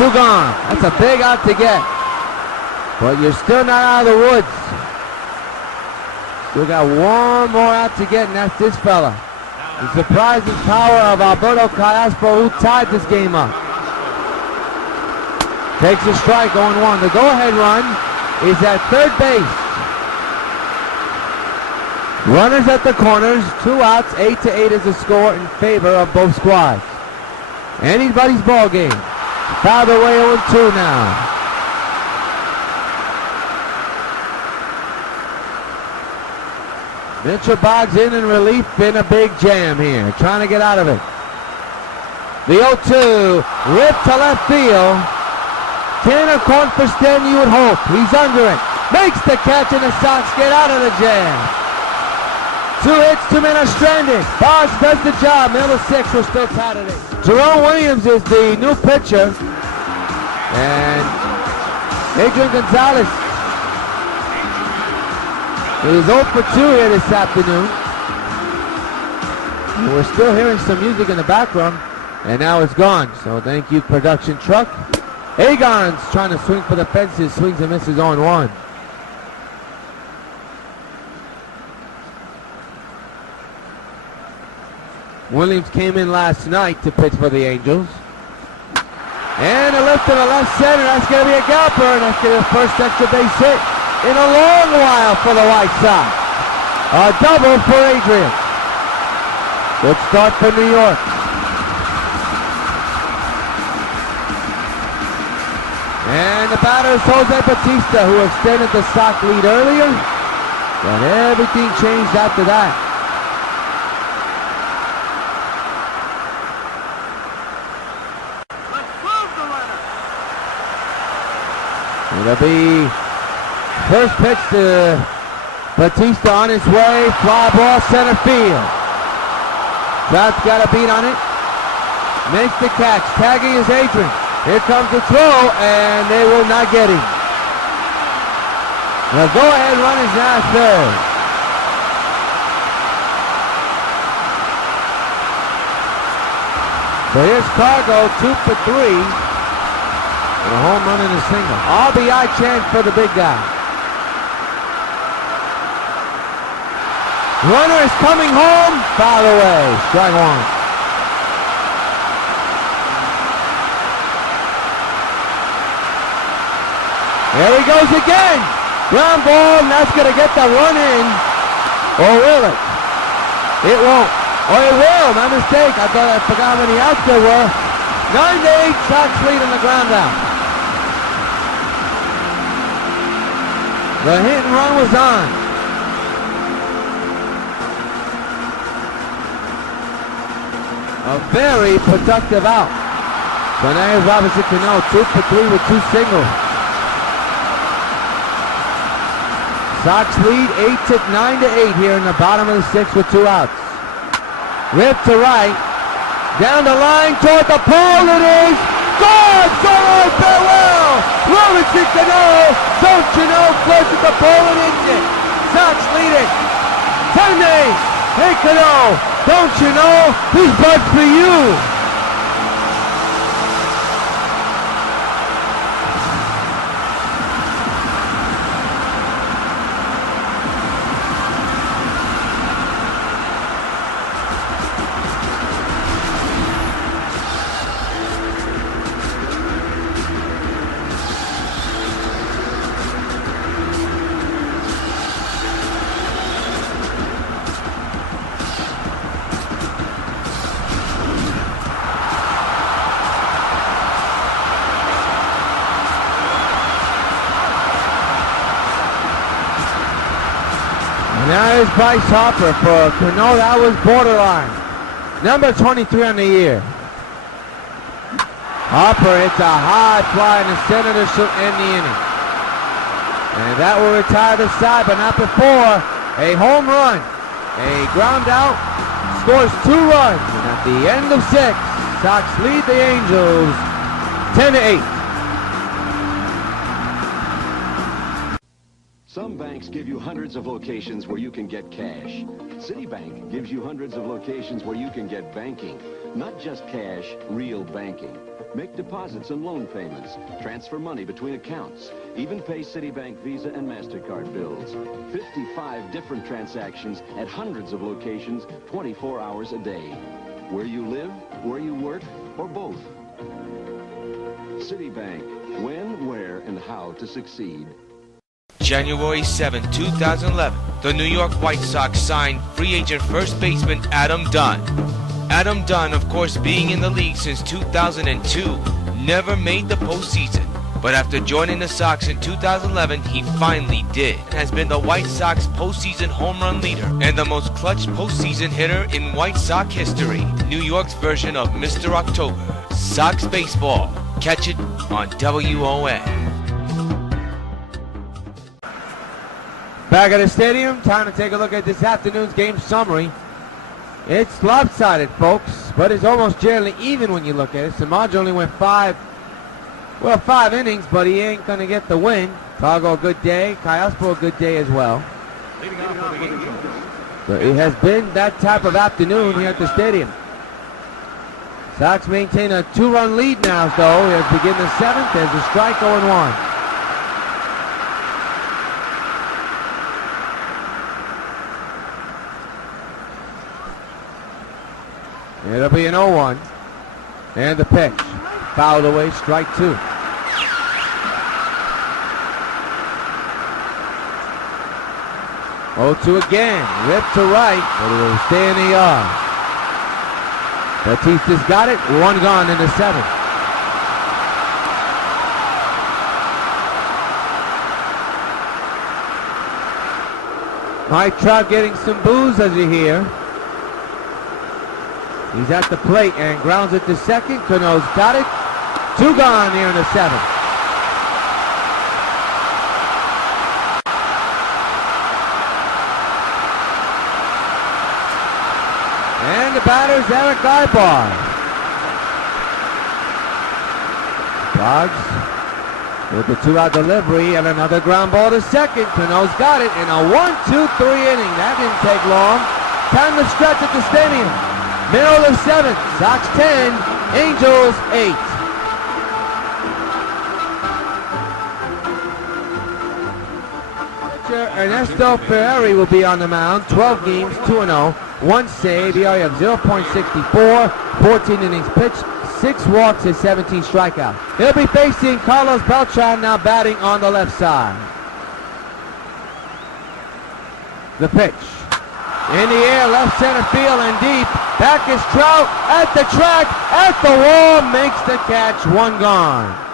2 gone, that's a big out to get. But you're still not out of the woods. Still got 1 more out to get, and that's this fella. The surprising power of Alberto Callaspo, who tied this game up. Takes a strike, 0-1. The go-ahead run is at 3rd base. Runners at the corners, 2 outs, 8-8 is the score in favor of both squads. Anybody's ball game. Fouled away 0-2 now. Mitchell Boggs in relief in a big jam here, trying to get out of it. The 0-2, ripped to left field. Tanner caught for Sten, you would hope. He's under it. Makes the catch, and the Sox get out of the jam. 2 hits, 2 men are stranded. Boggs does the job. Middle of 6, we're still tied at 8. Jerome Williams is the new pitcher. And Adrian Gonzalez is 0 for 2 here this afternoon. And we're still hearing some music in the background. And now it's gone. So thank you, production truck. Egon's trying to swing for the fences, swings and misses 0-1. Williams came in last night to pitch for the Angels. And a lift to the left center, that's going to be a galper, and that's going to be the first extra base hit in a long while for the White Sox. A double for Adrian. Good start for New York. And the batter is Jose Bautista, who extended the Sox lead earlier. But everything changed after that. Let's move the runner. It'll be first pitch to Bautista on his way. Fly ball center field. Trout's got a beat on it. Makes the catch. Tagging is Adrian. Here comes the throw, and they will not get him. The go-ahead run is now third. So here's Cargo, 2 for 3. And a home run and a single. RBI chance for the big guy. Runner is coming home. Foul away. Strike one. There he goes again. Ground ball, and that's going to get the run in. Or will it? It won't. Oh, it will. My mistake. I forgot how many outs there were. 9-8, Sox lead on the ground out. The hit and run was on. A very productive out. So now here's Robinson Cano, 2 for 3 with 2 singles. Sox lead 9-8 here in the bottom of the 6th with 2 outs. Rip to right. Down the line toward the pole. It is gone! Gone! Farewell! Robinson Cano! Don't you know? Close at the pole and ends it. Sox lead it 10-8. Hey Cano! Don't you know? He's but for you! Now is Bryce Harper for Cano. That was borderline. Number 23 on the year. Harper hits a high fly in the center to end the inning. And that will retire the side, but not before a home run. A ground out, scores 2 runs. And at the end of 6, Sox lead the Angels 10-8. Some banks give you hundreds of locations where you can get cash. Citibank gives you hundreds of locations where you can get banking. Not just cash, real banking. Make deposits and loan payments. Transfer money between accounts. Even pay Citibank Visa and MasterCard bills. 55 different transactions at hundreds of locations 24 hours a day. Where you live, where you work, or both. Citibank. When, where, and how to succeed. January 7, 2011, the New York White Sox signed free agent first baseman Adam Dunn. Adam Dunn, of course, being in the league since 2002, never made the postseason. But after joining the Sox in 2011, he finally did. Has been the White Sox postseason home run leader and the most clutch postseason hitter in White Sox history. New York's version of Mr. October. Sox baseball. Catch it on WON. Back at the stadium, time to take a look at this afternoon's game summary. It's lopsided, folks, but it's almost generally even when you look at it. Samaj only went 5 innings, but he ain't going to get the win. Fargo, a good day. Kayaspo, a good day as well. So it has been that type of afternoon here at the stadium. Sox maintain a 2-run lead now, though. As begin the 7th, there's a strike 0-1. It'll be an 0-1. And the pitch. Fouled away, strike 2. Oh, 2 again. Ripped to right, but it will stay in the yard. Batista's got it. 1 gone in the 7th. Mike Trout getting some boos, as you hear. He's at the plate and grounds it to second. Cano's got it. 2 gone here in the 7th. And the batter's Eric Ibar. Boggs with the 2-out delivery and another ground ball to second. Cano's got it in a 1-2-3 inning. That didn't take long. Time to stretch at the stadium. Middle of the 7th. Sox 10, Angels 8. Ernesto Ferrari will be on the mound. 12 games, 2-0, 1 save, ERA of 0.64, 14 innings pitched, 6 walks and 17 strikeouts. He'll be facing Carlos Beltran, now batting on the left side. The pitch. In the air, left center field and deep. Back is Trout at the track, at the wall, makes the catch, 1 gone.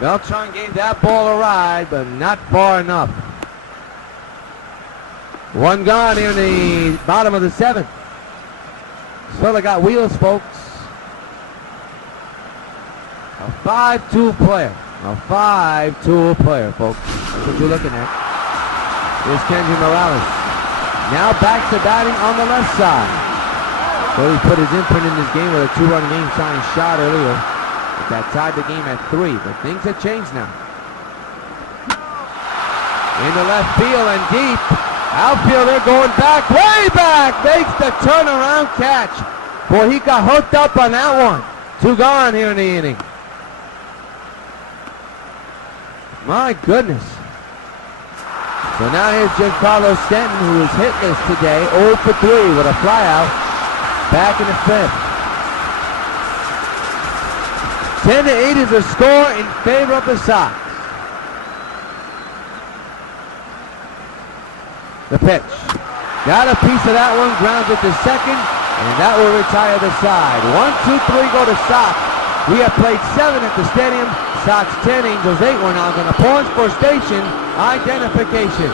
Beltran gave that ball a ride, but not far enough. 1 gone in the bottom of the 7th. So they got wheels, folks. A 5-tool player. A 5-tool player, folks. That's what you're looking at. Here's Kenji Morales. Now back to batting on the left side. So he put his imprint in this game with a 2-run game sign shot earlier. That tied the game at 3, but things have changed now. In the left field and deep. Outfielder going back, way back, makes the turnaround catch. Boy, he got hooked up on that one. 2 gone here in the inning. My goodness. So now here's Giancarlo Stanton, who is hitless today, 0 for 3 with a flyout. Back in the 5th. 10-8 is the score in favor of the Sox. The pitch. Got a piece of that one, grounds it to second, and that will retire the side. 1, 2, 3 go to Sox. We have played 7 at the stadium. Sox 10, Angels 8. We're now going to pause for station identification.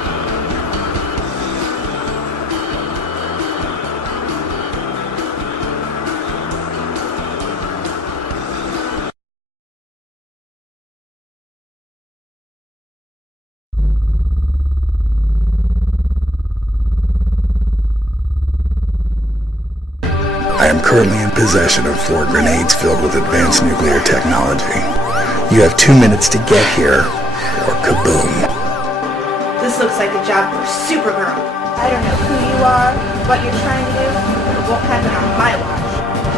I am currently in possession of 4 grenades filled with advanced nuclear technology. You have 2 minutes to get here, or kaboom. This looks like a job for Supergirl. I don't know who you are, what you're trying to do, but it won't happen on my watch.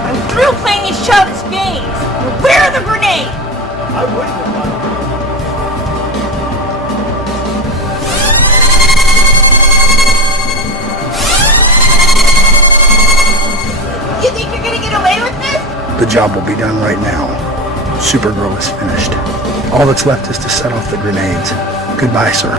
I'm through playing these childish games! Where are the grenades? I wouldn't have done it. You think you're gonna get away with this? The job will be done right now. Supergirl is finished. All that's left is to set off the grenades. Goodbye, sir.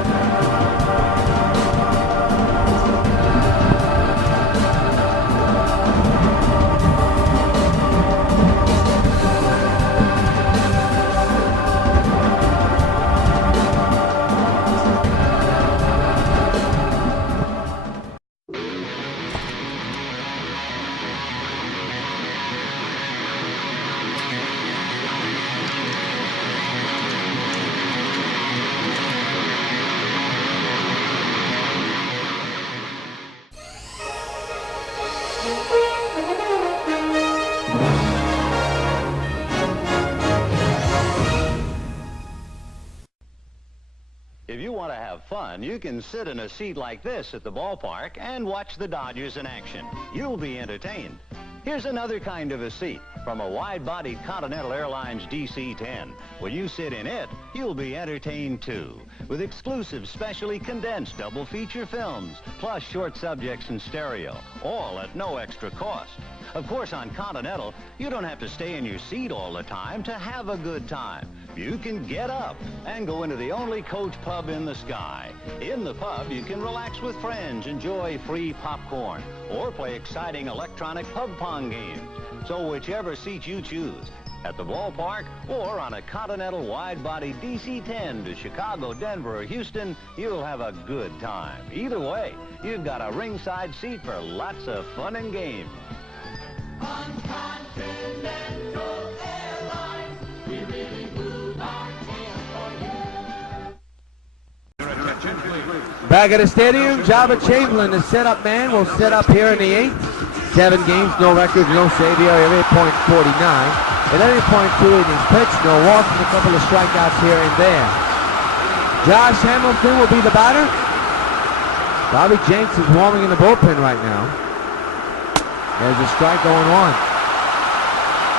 If you want to have fun, you can sit in a seat like this at the ballpark and watch the Dodgers in action. You'll be entertained. Here's another kind of a seat from a wide-bodied Continental Airlines DC-10. When you sit in it, you'll be entertained too, with exclusive specially condensed double feature films, plus short subjects in stereo, all at no extra cost. Of course, on Continental, you don't have to stay in your seat all the time to have a good time. You can get up and go into the only coach pub in the sky. In the pub, you can relax with friends, enjoy free popcorn, or play exciting electronic pub pong games. So whichever seat you choose, at the ballpark or on a Continental wide-body DC-10 to Chicago, Denver, or Houston, you'll have a good time. Either way, you've got a ringside seat for lots of fun and games. On Continental Airlines, we really move our tail for you. Back at the stadium, Jabba Chamberlain, the setup man, will set up here in the 8th. 7 games, no records, no save. ERA 8.49. 11.2 innings pitched, no walks, and a couple of strikeouts here and there. Josh Hamilton will be the batter. Bobby Jenks is warming in the bullpen right now. There's a strike going on.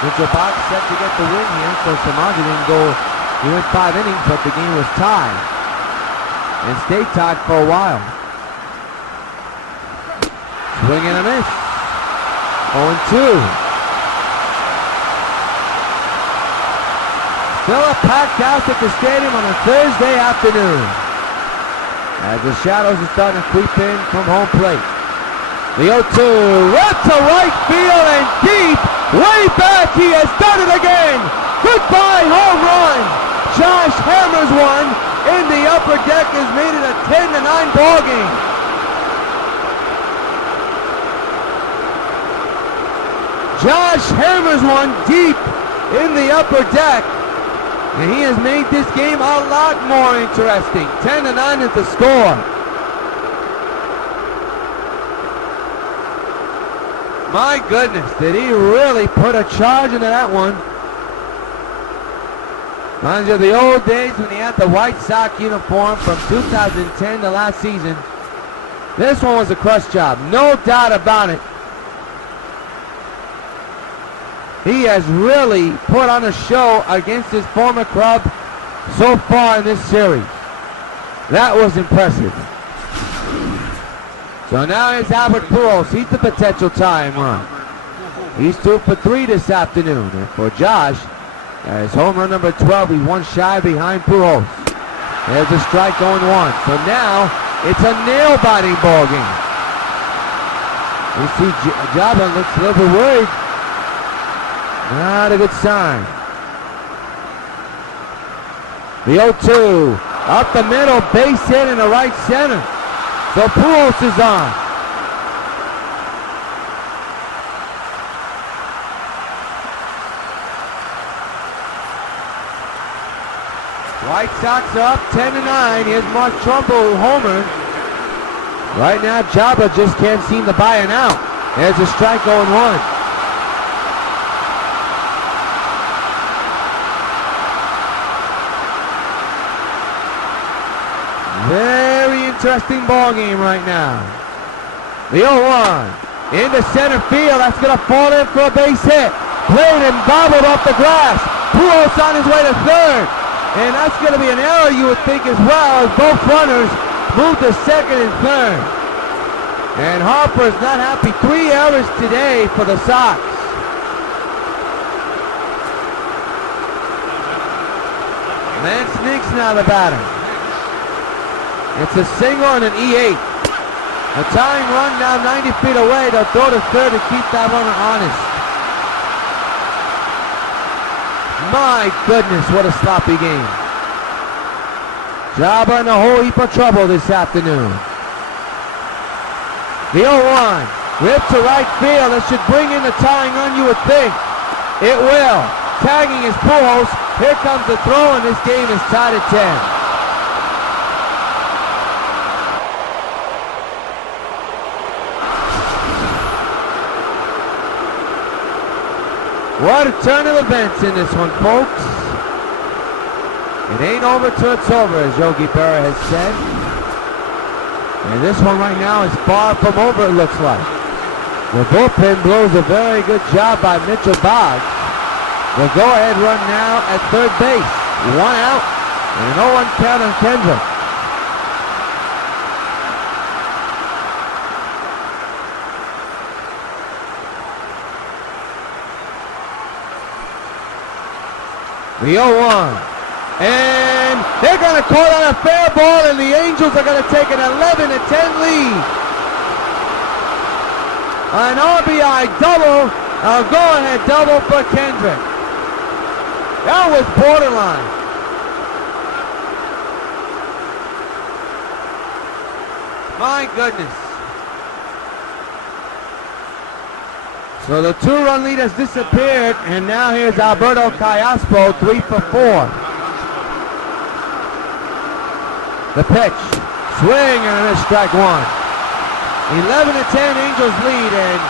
Mitchell Box set to get the win here, so Samaji didn't go. He went 5 innings, but the game was tied. And stayed tied for a while. Swing and a miss. 0-2. Still a packed house at the stadium on a Thursday afternoon. As the shadows are starting to creep in from home plate. The 0-2, right to right field and deep, way back, he has done it again. Goodbye home run. Josh hammers one in the upper deck, has made it a 10-9 ball game. Josh hammers one deep in the upper deck, and he has made this game a lot more interesting. 10-9 is the score. My goodness, did he really put a charge into that one? Reminds you of the old days when he had the White Sox uniform from 2010 to last season. This one was a crush job, no doubt about it. He has really put on a show against his former club so far in this series. That was impressive. So now here's Albert Pujols. He's the potential tying run. He's 2 for 3 this afternoon. And for Josh, his home run number 12, he's one shy behind Pujols. There's a strike going 1. So now it's a nail-biting ball game. You see Jabba looks a little bit worried. Not a good sign. The 0-2, up the middle, base hit in the right center. So Pujols is on. White Sox are up 10-9. Here's Mark Trumbo homered. Right now, Jabba just can't seem to buy an out. There's a strike going 1. Very interesting ball game right now. The 0-1 into center field. That's going to fall in for a base hit. Played and bobbled off the grass. Pujols on his way to third. And that's going to be an error, you would think, as well, as both runners move to second and third. And Harper's not happy. 3 errors today for the Sox. Lance Nix now the batter. It's a single and an E8. A tying run now 90 feet away. They'll throw to third to keep that runner honest. My goodness, what a sloppy game. Jabba in a whole heap of trouble this afternoon. The 0-1. Ripped to right field. That should bring in the tying run, you would think. It will. Tagging is Pujols. Here comes the throw, and this game is tied at 10. What a turn of events in this one, folks. It ain't over till it's over, as Yogi Berra has said. And this one right now is far from over, it looks like. The bullpen blows a very good job by Mitchell Boggs. The go-ahead run now at third base. 1 out and an 0-1 count on Kendrick. The 0-1. And they're going to call on a fair ball, and the Angels are going to take an 11-10 lead. An RBI double, a go-ahead double for Kendrick. That was borderline. My goodness. So the 2-run lead has disappeared, and now here's Alberto Callaspo, 3 for 4. The pitch, swing and a miss, strike one. 11-10 Angels lead, and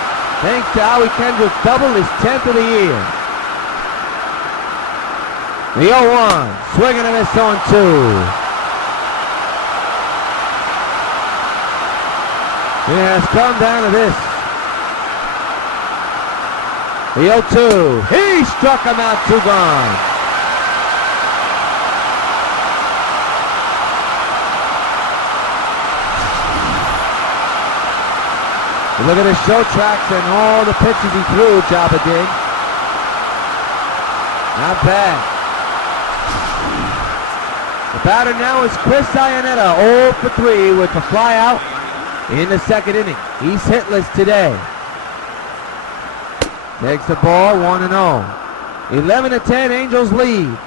thanks to Howie Kendrick, double his 10th of the year. The 0-1, swing and a miss on 2. It has come down to this. The 0-2, he struck him out, 2 gone. Look at his show tracks and all the pitches he threw, Jabba did. Not bad. The batter now is Chris Iannetta, 0 for 3 with the fly out in the second inning. He's hitless today. Takes the ball, 1-0. 11-10, Angels lead.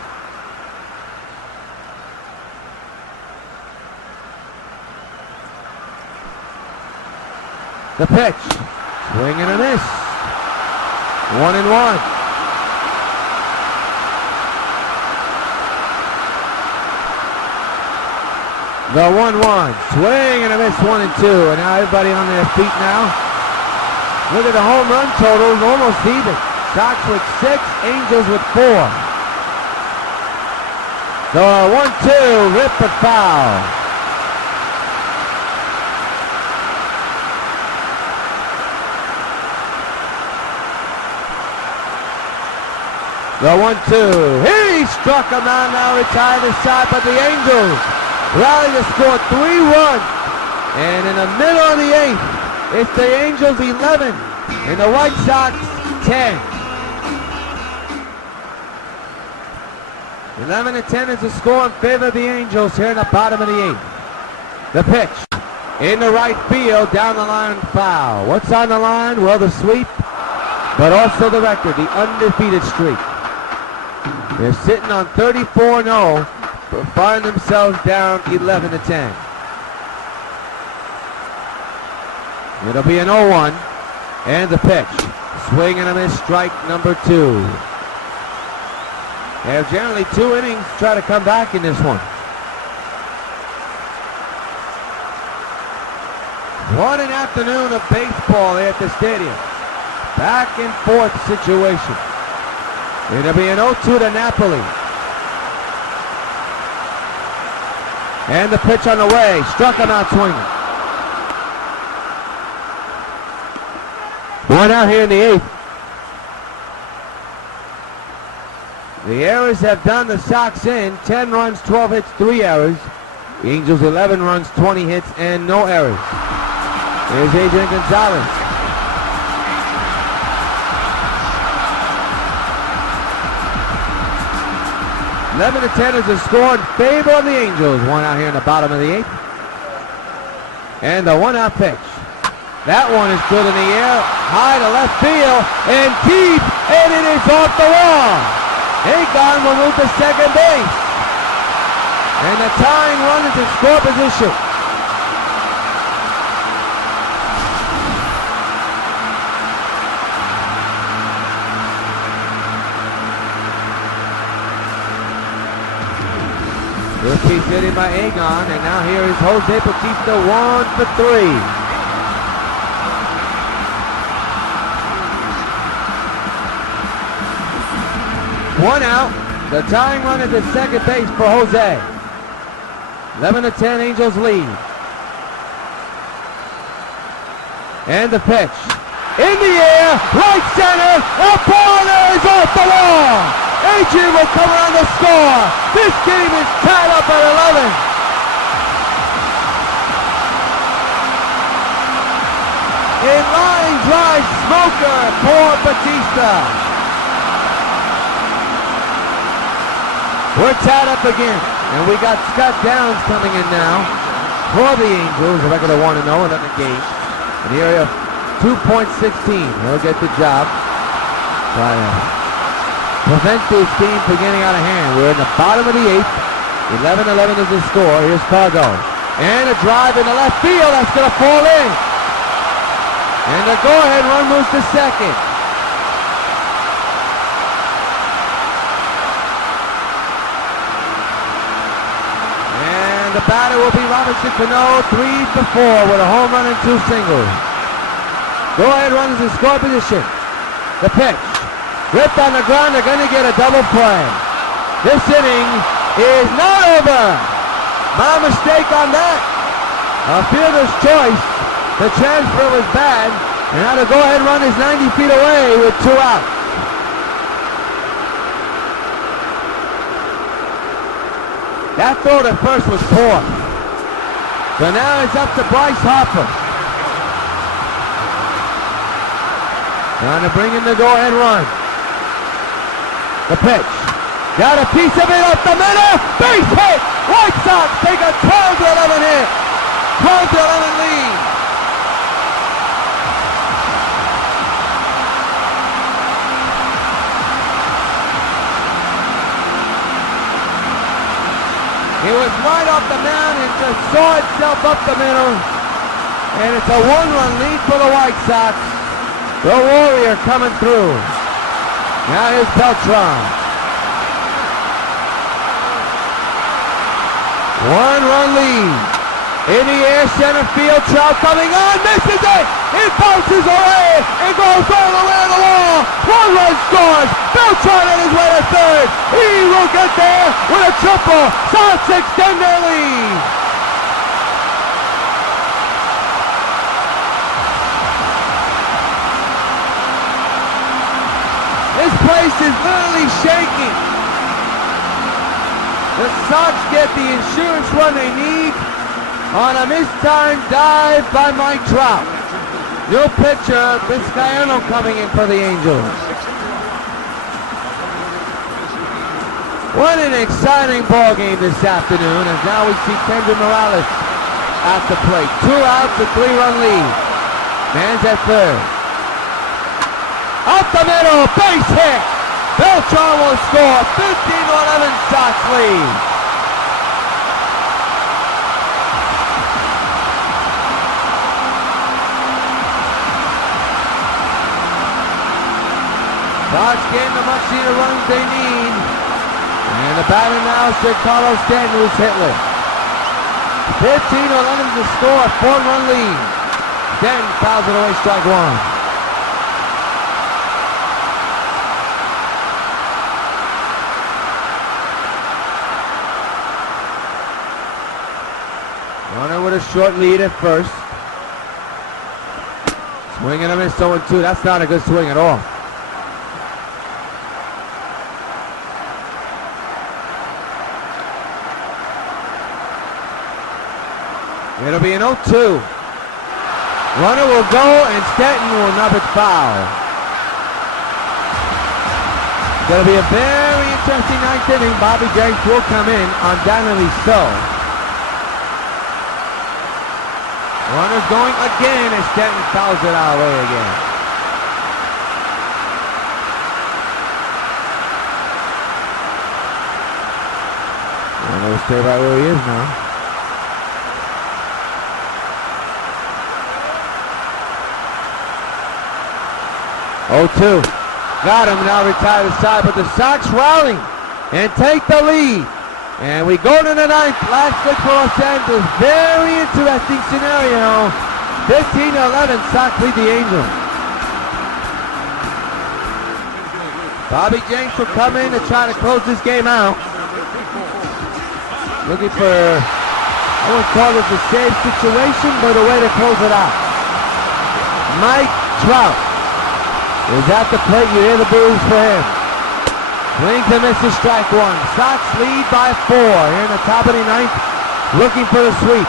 The pitch, swing and a miss. 1-1. The 1-1, swing and a miss, 1-2, and now everybody on their feet now. Look at the home run totals, almost even. Sox with 6, Angels with 4. The 1-2, rip but foul. The 1-2, he struck him out, now retired the side, but the Angels rally to score 3 runs. And in the middle of the 8th, it's the Angels 11 and the White Sox 10. 11-10 is the score in favor of the Angels here in the bottom of the 8th. The pitch in the right field, down the line, foul. What's on the line? Well, the sweep, but also the record, the undefeated streak. They're sitting on 34-0, but find themselves down 11-10. It'll be an 0-1, and the pitch. Swing and a miss, strike number 2. They have generally 2 innings to try to come back in this one. What an afternoon of baseball here at the stadium. Back and forth situation. It'll be an 0-2 to Napoli. And the pitch on the way, struck him out swinging. 1 out here in the 8th. The errors have done the Sox in. 10 runs, 12 hits, 3 errors. The Angels 11 runs, 20 hits, and no errors. There's ADRIAN Gonzalez. Eleven to 10 is the score in favor of the Angels. 1 out here in the bottom of the 8th. And the 1-out pitch. That one is good in the air, high to left field, and deep, and it is off the wall. Agon will move to second base. And the tying run is in score position. Good piece hitting by Agon, and now here is Jose Bautista, 1 for 3. One out. The tying run is at second base for Jose. 11-10, Angels lead. And the pitch. In the air, right center, a baller is off the wall. Adrian will come around the score. This game is tied up at 11. In line drive smoker for Bautista. We're tied up again, and we got Scott Downs coming in now for the Angels, a record of 1-0 in the game. In the area of 2.16, he'll get the job. prevent this game from getting out of hand. We're in the bottom of the 8th. 11-11 is the score. Here's Cargo. And a drive in the left field. That's going to fall in. And the go-ahead run moves to second. And the batter will be Robinson Cano, 3-for-4 with a home run and 2 singles. Go-ahead runs in score position. The pitch. Ripped on the ground. They're going to get a double play. This inning is not over. My mistake on that. A fielder's choice. The transfer was bad. And now the go-ahead run is 90 feet away with 2 outs. That throw to first was poor. So now it's up to Bryce Harper. Trying to bring in the go-ahead run. The pitch. Got a piece of it up the middle. Base hit. White Sox take a 12-11 hit. 12-11 lead. It was right off the mound and just saw itself up the middle. And it's a 1-run lead for the White Sox. The Warrior coming through. Now here's BELTRAN. 1-run lead. In the air, center field, Trout coming on, misses it! It bounces away and goes all the way to the wall. 1 run scores. BELTRAN on his way to third. He will get there with a triple. Sox extend their lead. This place is literally shaking. The Sox get the insurance run they need on a mistimed dive by Mike Trout. New pitcher, CANO coming in for the Angels. What an exciting ball game this afternoon, as now we see Kendra Morales at the plate. 2 outs, a 3-run lead. Man's at third. Up the middle, base hit. BELTRAN will score. 15-11 Sox lead. Sox getting the much-needed runs they need. And the batter now is Carlos Stanton, who's hitless. 15-11 is the score. 4-run lead. Stanton fouls it away, strike 1. Runner with a short lead at first. Swing and a miss, 0-2. That's not a good swing at all. It'll be an 0-2. Runner will go and Stanton will nub it foul. It'll be a very interesting 9th inning. Bobby Jenks will come in, undoubtedly so. Runner's going again as Stanton fouls it our way again. Runner will stay right where he is now. 0-2. Got him, now retired aside, but the Sox rally and take the lead. And we go to the 9th, last look for Los Angeles. Very interesting scenario. 15-11, Sox lead the Angels. Bobby Jenks will come in to try to close this game out. Looking for, I wouldn't call this a save situation, but a way to close it out. Mike Trout is at the plate. You hear the boos for him. Swings and misses, strike 1. Sox lead by 4 here in the top of the 9th, looking for the sweep.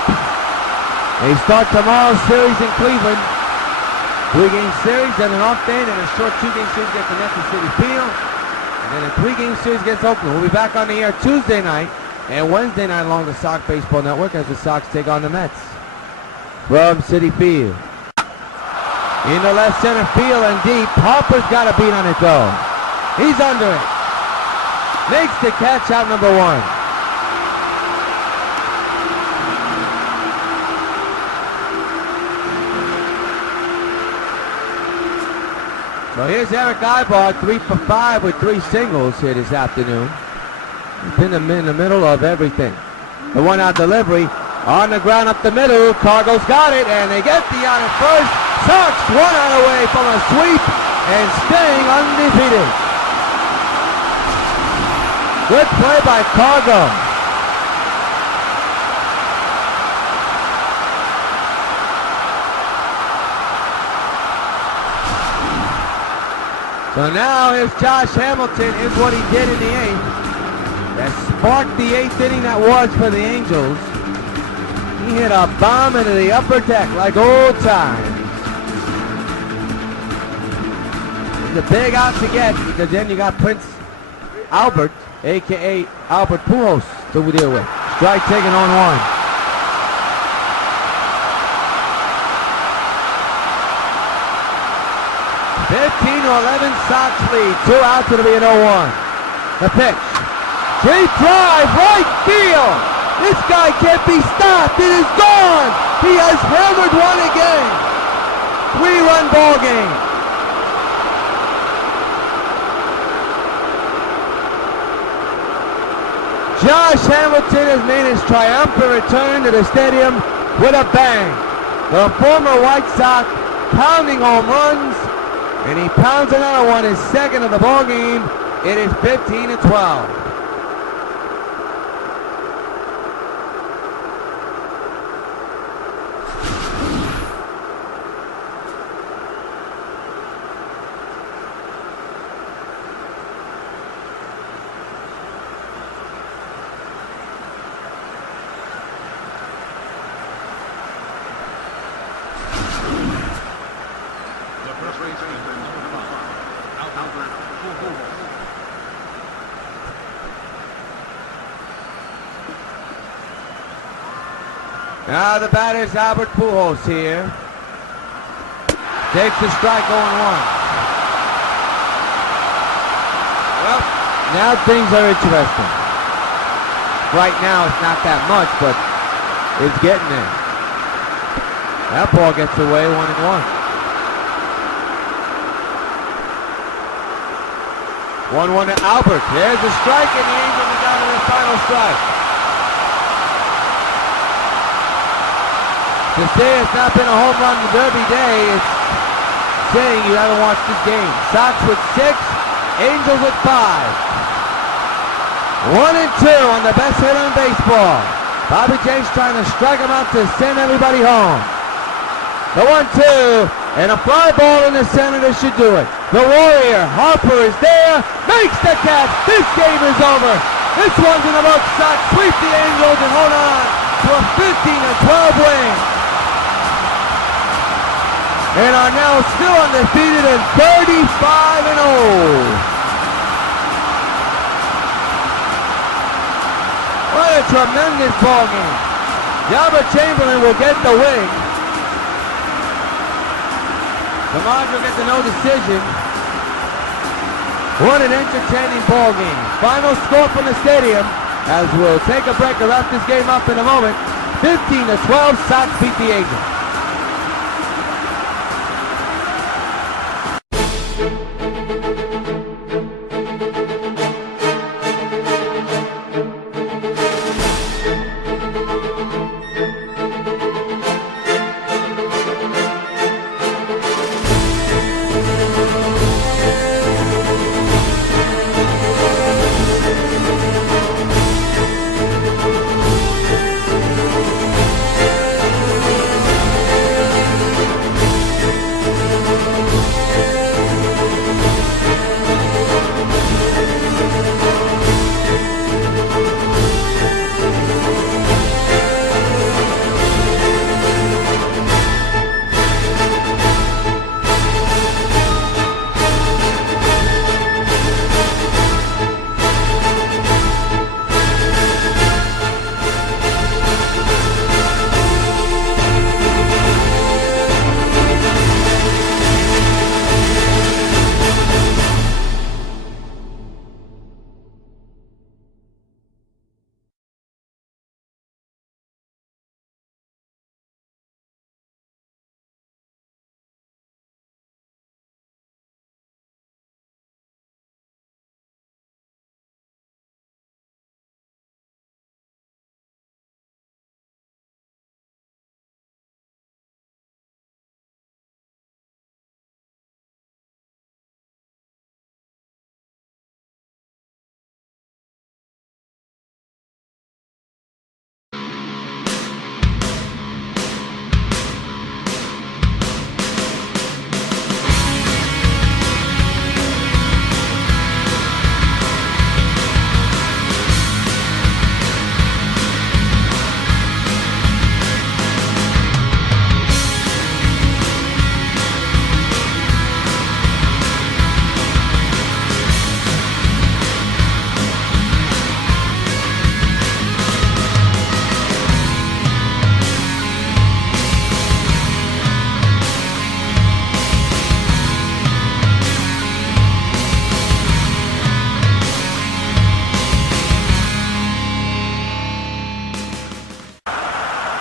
They start tomorrow's series in Cleveland. 3-game series, then an off day, then a short 2-game series against the Memphis City Field, and then a 3-game series against Oakland. We'll be back on the air Tuesday night and Wednesday night along the Sox Baseball Network as the Sox take on the Mets from Citi Field. In the left center field and deep. Harper's got a beat on it though. He's under it. makes the catch out number 1. So here's Eric Ibart, 3 for 5 with 3 singles here this afternoon. He's been in the middle of everything. The 1-out delivery on the ground up the middle. Cargo's got it, and they get the out at first. Sox 1 out away from a sweep and staying undefeated. Good play by Cargo. So now here's Josh Hamilton. Is what he did in the 8th. That sparked the 8th inning that was for the Angels. He hit a bomb into the upper deck like old times. It's a big out to get because then you got Prince Albert, a.k.a. Albert Pujols, to deal with. Strike taken on 1. (15-11) Sox lead. 2 outs, it'll be an 0-1. The pitch. Deep drive, right field. This guy can't be stopped. It is gone. He has hammered one again. 3-run ball game. Josh Hamilton has made his triumphant return to the stadium with a bang. The former White Sox pounding home runs. And he pounds another one, his second of the ball game. It is 15-12. Now the batter is Albert Pujols here. Takes the strike 0-1. Well, now things are interesting. Right now it's not that much, but it's getting there. That ball gets away 1-1. 1-1 to Albert. There's the strike, and the Angels are down to their final strike. To say it's not been a home run derby day, it's saying you haven't watched this game. Sox with 6, Angels with 5. 1-2 on the best hitter in baseball. Bobby James trying to strike him out to send everybody home. The 1-2, and a fly ball in the center that should do it. The Warrior, Harper is there, makes the catch. This game is over. This one's in the books. Sox sweep the Angels and hold on to a 15-12 win. And are now still undefeated at 35-0. What a tremendous ball game. Yaba Chamberlain will get the win. The Mons will get the no decision. What an entertaining ball game. Final score from the stadium, as we'll take a break and wrap this game up in a moment. 15-12, Sox beat the Angels.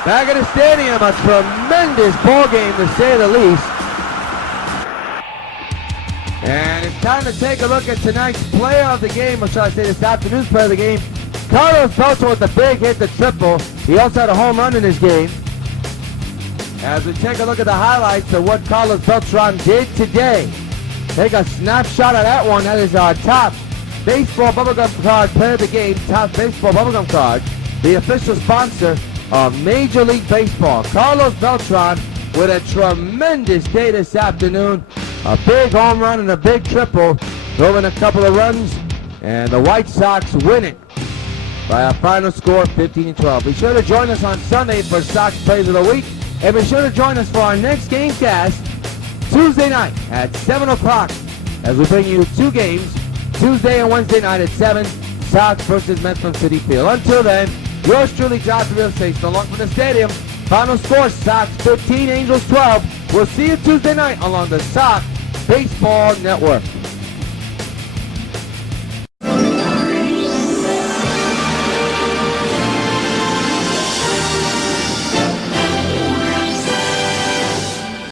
Back at the stadium, a tremendous ball game to say the least. And it's time to take a look at tonight's player of the game, or shall I say this afternoon's player of the game. Carlos Beltran with the big hit, the triple. He also had a home run in his game. As we take a look at the highlights of what Carlos Beltran did today. Take a snapshot of that one. That is our top baseball bubblegum card player of the game. Top baseball bubblegum card. The official sponsor of Major League Baseball. Carlos Beltran with a tremendous day this afternoon. A big home run and a big triple. Drove in a couple of runs. And the White Sox win it by a final score of 15-12. Be sure to join us on Sunday for Sox Plays of the Week. And be sure to join us for our next game cast Tuesday night at 7 o'clock as we bring you two games, Tuesday and Wednesday night at 7, Sox versus Mets from Citi Field. Until then, yours truly, Johnson Real Estate, along from the stadium. Final score, Sox 15, Angels 12. We'll see you Tuesday night along the Sox Baseball Network.